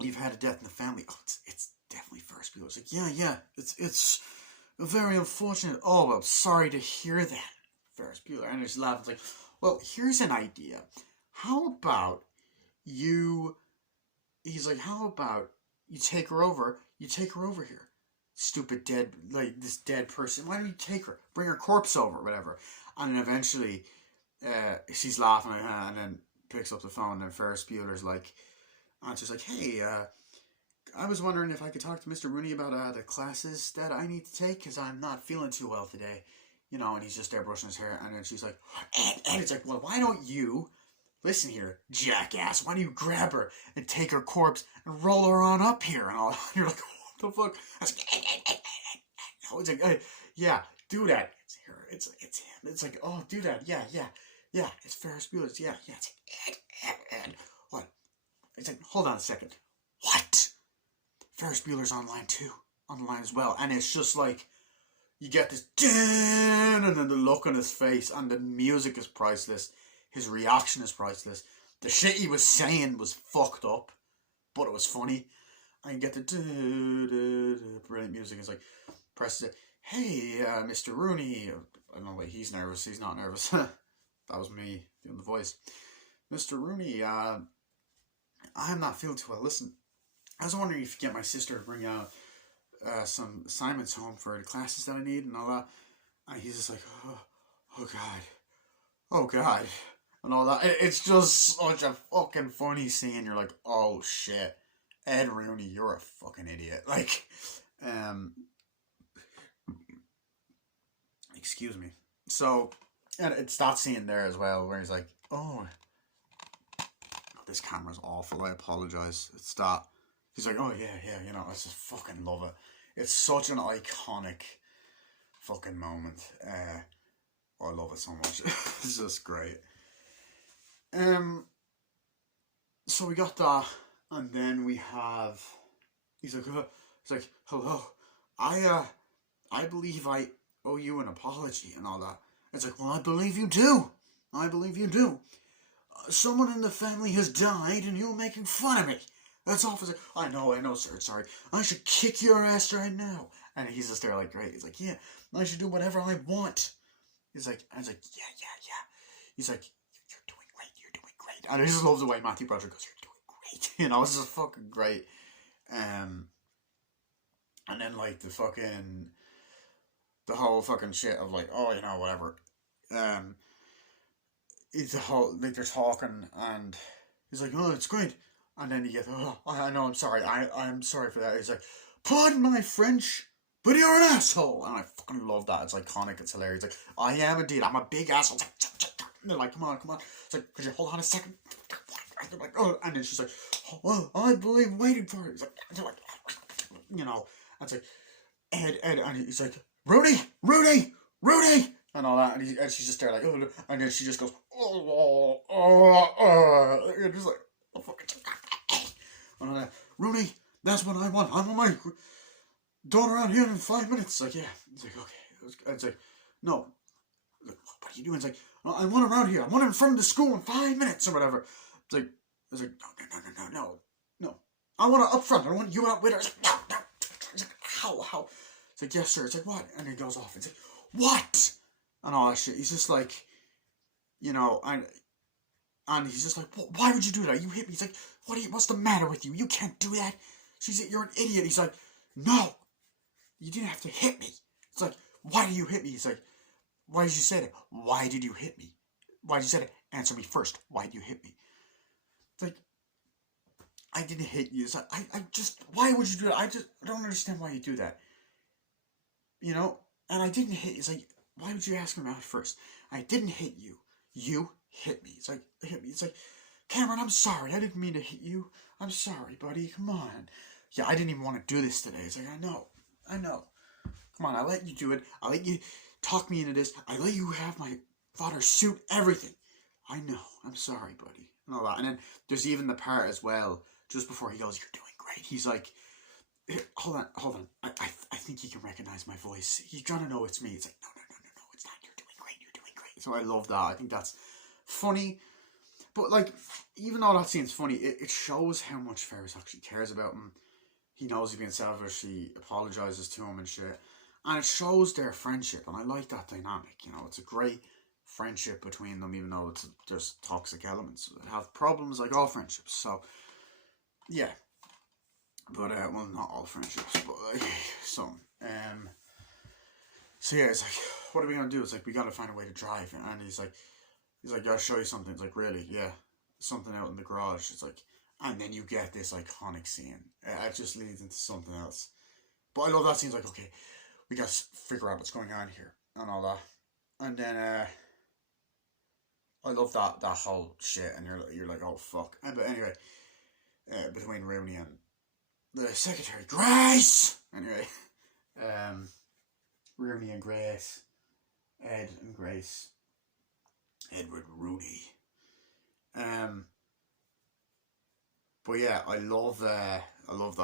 you've had a death in the family. Oh, it's definitely Ferris Bueller. It's like, yeah, it's very unfortunate. Oh, well, sorry to hear that, Ferris Bueller. And he's laughing. It's like, well, here's an idea. How about you? He's like, how about you take her over? You take her over here, stupid dead, like this dead person. Why don't you take her? Bring her corpse over, whatever. And then eventually, she's laughing, and then picks up the phone, and Ferris Bueller's like, answers like, hey, I was wondering if I could talk to Mr. Rooney about the classes that I need to take, because I'm not feeling too well today. You know, and he's just there brushing his hair, and then she's like, and it's like, well, why don't you, listen here, jackass, why don't you grab her and take her corpse and roll her on up here, and all that. You're like, what the fuck? I was like, it's like, yeah, do that. It's her. It's him. It's like, oh, do that. Yeah. It's Ferris Bueller. Yeah. It's Ed. What? It's like, hold on a second. What? Ferris Bueller's online too. Online as well. And it's just like, you get this, and then the look on his face, and the music is priceless. His reaction is priceless. The shit he was saying was fucked up, but it was funny. And you get the brilliant music. It's like, presses it. Hey, Mr. Rooney. I don't know, wait, he's nervous. He's not nervous. That was me doing the voice. Mr. Rooney, I'm not feeling too well. Listen, I was wondering if you could get my sister to bring out some assignments home for the classes that I need and all that. And he's just like, oh God, and all that. It's just such a fucking funny scene. You're like, oh shit, Ed Rooney, you're a fucking idiot. Like, excuse me. So, and it's that scene there as well where he's like, oh, this camera's awful, I apologize. It's that. He's like, oh yeah, you know, I just fucking love it. It's such an iconic fucking moment. I love it so much. It's just great. So we got that, and then we have, he's like, hello, I believe I owe you an apology and all that. It's like, well, I believe you do. Someone in the family has died and you're making fun of me. That's awful. I know, sir, sorry. I should kick your ass right now. And he's just there like, great. He's like, yeah, I should do whatever I want. He's like, I was like, yeah. He's like, you're doing great. And I just love the way Matthew Broderick goes, you're doing great. You know, it's just fucking great. And then like the whole fucking shit of like, oh, you know, whatever. It's the whole, like, they're talking and he's like, oh, it's great. And then you get, oh, I know, I'm sorry. I'm sorry for that. He's like, pardon my French, but you're an asshole. And I fucking love that. It's iconic. It's hilarious. Like, I am indeed. I'm a big asshole. And they're like, come on. It's like, could you hold on a second? And they're like, oh. And then she's like, oh, well, I believe waiting for it. It's like, they're like, you know. And it's like, Ed, and he's like, Rudy, and all that. And she's just there like, oh, and then she just goes, and just like, oh, fucking. And I'm like, Rudy, that's what I want. I'm on my daughter around here in 5 minutes. It's like, yeah. It's like, okay. It's like, no. Like, what are you doing? It's like, I want around here. I want in front of the school in 5 minutes or whatever. It's like, no. I want her up front. I don't want you out with her. It's like, no. It's like, how? It's like, yes, sir. It's like, what? And he goes off. It's like, what? And all that shit. He's just like, you know, and he's just like, why would you do that? You hit me. He's like, what's the matter with you? You can't do that. She's like, you're an idiot. He's like, no, you didn't have to hit me. It's like, why do you hit me? He's like, why did you say that? Why did you hit me? Why did you say that? Answer me first. Why did you hit me? It's like, I didn't hit you. It's like, I just, why would you do that? I don't understand why you do that. You know? And I didn't hit you. It's like, why would you ask me out first? I didn't hit you. You hit me. It's like, hit me. It's like, Cameron, I'm sorry. I didn't mean to hit you. I'm sorry, buddy. Come on. Yeah, I didn't even want to do this today. It's like, I know. Come on, I let you do it. I let you talk me into this. I let you have my father's suit, everything. I know. I'm sorry, buddy. And all that. And then there's even the part as well, just before he goes, you're doing great. He's like, hold on. I think he can recognize my voice. He's gonna know it's me. It's like, no, it's not. You're doing great. So I love that. I think that's funny. But, like, even though that scene's funny, it shows how much Ferris actually cares about him. He knows he's being selfish. He apologizes to him and shit. And it shows their friendship. And I like that dynamic. You know, it's a great friendship between them, even though there's toxic elements. They have problems like all friendships. So, yeah. But, well, not all friendships, but, like, some. So, yeah, it's like, what are we going to do? It's like, we got to find a way to drive. And he's like, gotta show you something. It's like, really? Yeah. Something out in the garage. It's like, and then you get this iconic scene. It just leads into something else. But I love that scene. It's like, okay, we gotta figure out what's going on here. And all that. And then, I love that whole shit. And you're like, oh, fuck. But anyway, between Rooney and the secretary, Grace! Anyway, Rooney and Grace. Ed and Grace. Edward Rooney. But yeah, I love that. I love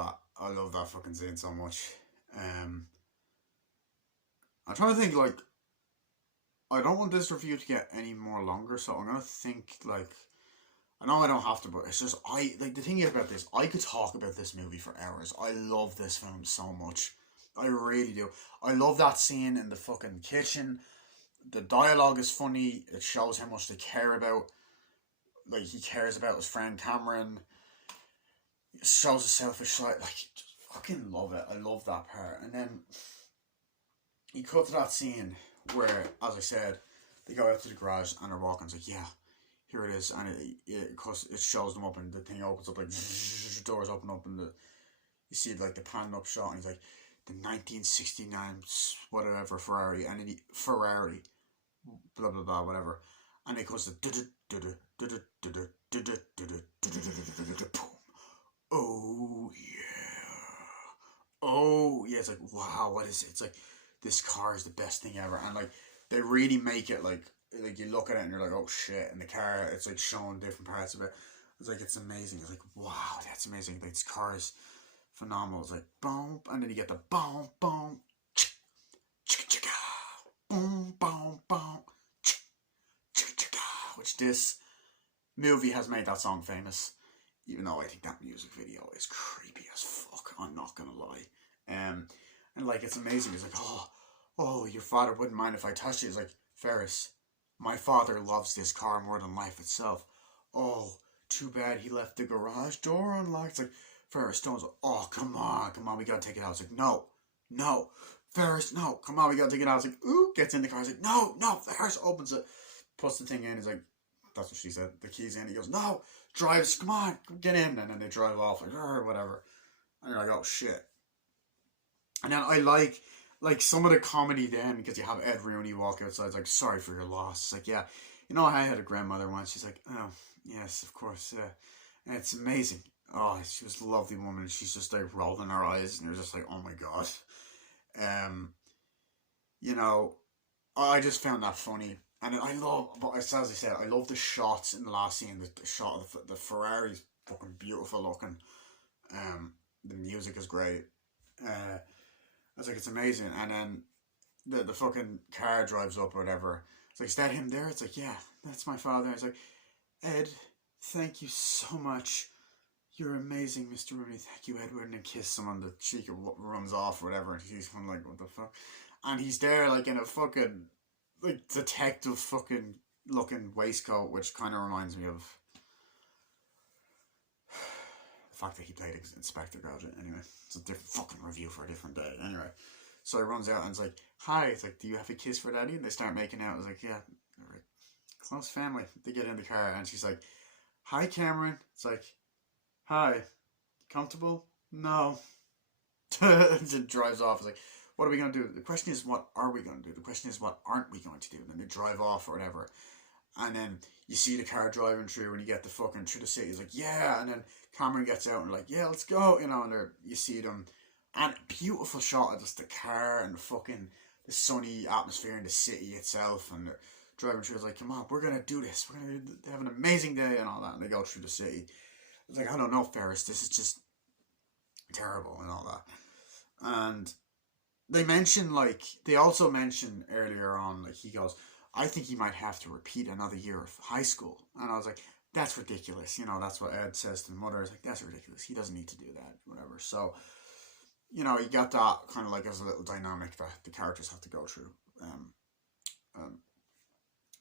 that fucking scene so much. I'm trying to think, like, I don't want this review to get any more longer, so I'm gonna think, like, I know I don't have to, but it's just, the thing is about this, I could talk about this movie for hours. I love this film so much. I really do. I love that scene in the fucking kitchen. The dialogue is funny. It shows how much they care about. Like, he cares about his friend Cameron. It shows a selfish side. Like, just fucking love it. I love that part. And then you cut to that scene where, as I said, they go out to the garage and they're walking. It's like, yeah, here it is. And it shows them up and the thing opens up, like, the doors open up and you see, like, the pan up shot. And he's like, the 1969 whatever Ferrari. And then Ferrari. Blah blah blah, whatever, and it goes to oh yeah, it's like, wow, what is it? It's like, this car is the best thing ever, and like they really make it like you look at it and you're like, oh shit, and the car, it's like showing different parts of it. It's like, it's amazing. It's like, wow, that's amazing. Like, this car is phenomenal. It's like, boom, and then you get the boom, boom, boom, boom, boom, which this movie has made that song famous, even though I think that music video is creepy as fuck, I'm not gonna lie. And like, it's amazing. It's like, oh, your father wouldn't mind if I touched it. It's like, Ferris, my father loves this car more than life itself. Oh, too bad he left the garage door unlocked. It's like, Ferris, don't, oh, come on, we gotta take it out. It's like, no, Ferris, no, come on, we gotta take it out. It's like, ooh, gets in the car. It's like, no, Ferris opens it, puts the thing in. It's like, that's what she said, the keys in. He goes, no, drives, come on, get in. And then they drive off, like, or whatever. And you're like, oh shit. And then I like some of the comedy then, because you have Ed Rooney walk outside, it's like, sorry for your loss. It's like, yeah, you know, I had a grandmother once. She's like, oh, yes, of course. And it's amazing. Oh, she was a lovely woman. She's just like rolling her eyes, and you're just like, oh my god. Um, you know, I just found that funny. And I love, but as I said, I love the shots in the last scene. The shot of the Ferrari's fucking beautiful looking. The music is great. I was like, it's amazing. And then the fucking car drives up or whatever. It's like, is that him there? It's like, yeah, that's my father. It's like, Ed, thank you so much. You're amazing, Mr. Rooney. Thank you, Edward. And then kiss him on the cheek, or runs off or whatever. And he's kind of like, what the fuck? And he's there like in a fucking like detective fucking looking waistcoat, which kind of reminds me of the fact that he played Inspector Gadget. Anyway, it's a different fucking review for a different day. Anyway, so he runs out and it's like, hi. It's like, do you have a kiss for Daddy? And they start making out. It's like, yeah, close family. They get in the car and she's like, hi, Cameron. It's like, hi, comfortable? No. It drives off. It's like, what are we going to do? The question is, what are we going to do? The question is, what aren't we going to do? And then they drive off or whatever. And then you see the car driving through and you get the fucking through the city. It's like, yeah. And then Cameron gets out and like, yeah, let's go. You know, and you see them. And beautiful shot of just the car and the sunny atmosphere in the city itself. And they're driving through. It's like, come on, we're going to do this. We're going to have an amazing day and all that. And they go through the city. It's like, I don't know, Ferris. This is just terrible and all that. And they also mention earlier on, like, he goes, I think he might have to repeat another year of high school. And I was like, that's ridiculous. You know, that's what Ed says to the mother. It's like, that's ridiculous. He doesn't need to do that, whatever. So, you know, you got that kind of like as a little dynamic that the characters have to go through.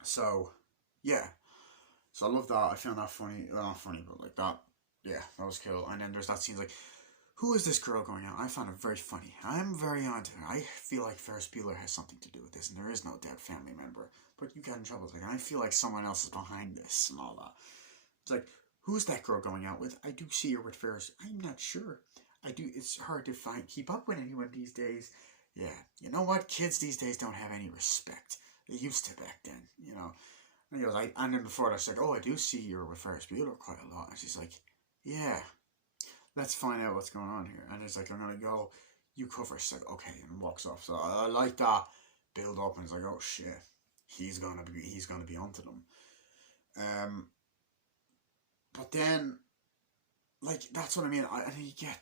So, yeah. So I love that. I found that funny. Well, not funny, but like that. Yeah, that was cool. And then there's that scene like, who is this girl going out? I found it very funny. I'm very onto her. I feel like Ferris Bueller has something to do with this, and there is no dead family member. But you got in trouble. It's like, I feel like someone else is behind this and all that. It's like, who's that girl going out with? I do see her with Ferris. I'm not sure. I do. It's hard to keep up with anyone these days. Yeah, you know what? Kids these days don't have any respect. They used to back then, you know. And he goes, and then before that, she's like, oh, I do see you with Ferris Bueller quite a lot. And she's like, yeah. Let's find out what's going on here. And he's like, I'm gonna go, you cover. She's like, okay, and walks off. So I like that build up, and it's like, oh shit, he's gonna be onto them. But then, like, that's what I mean. And you get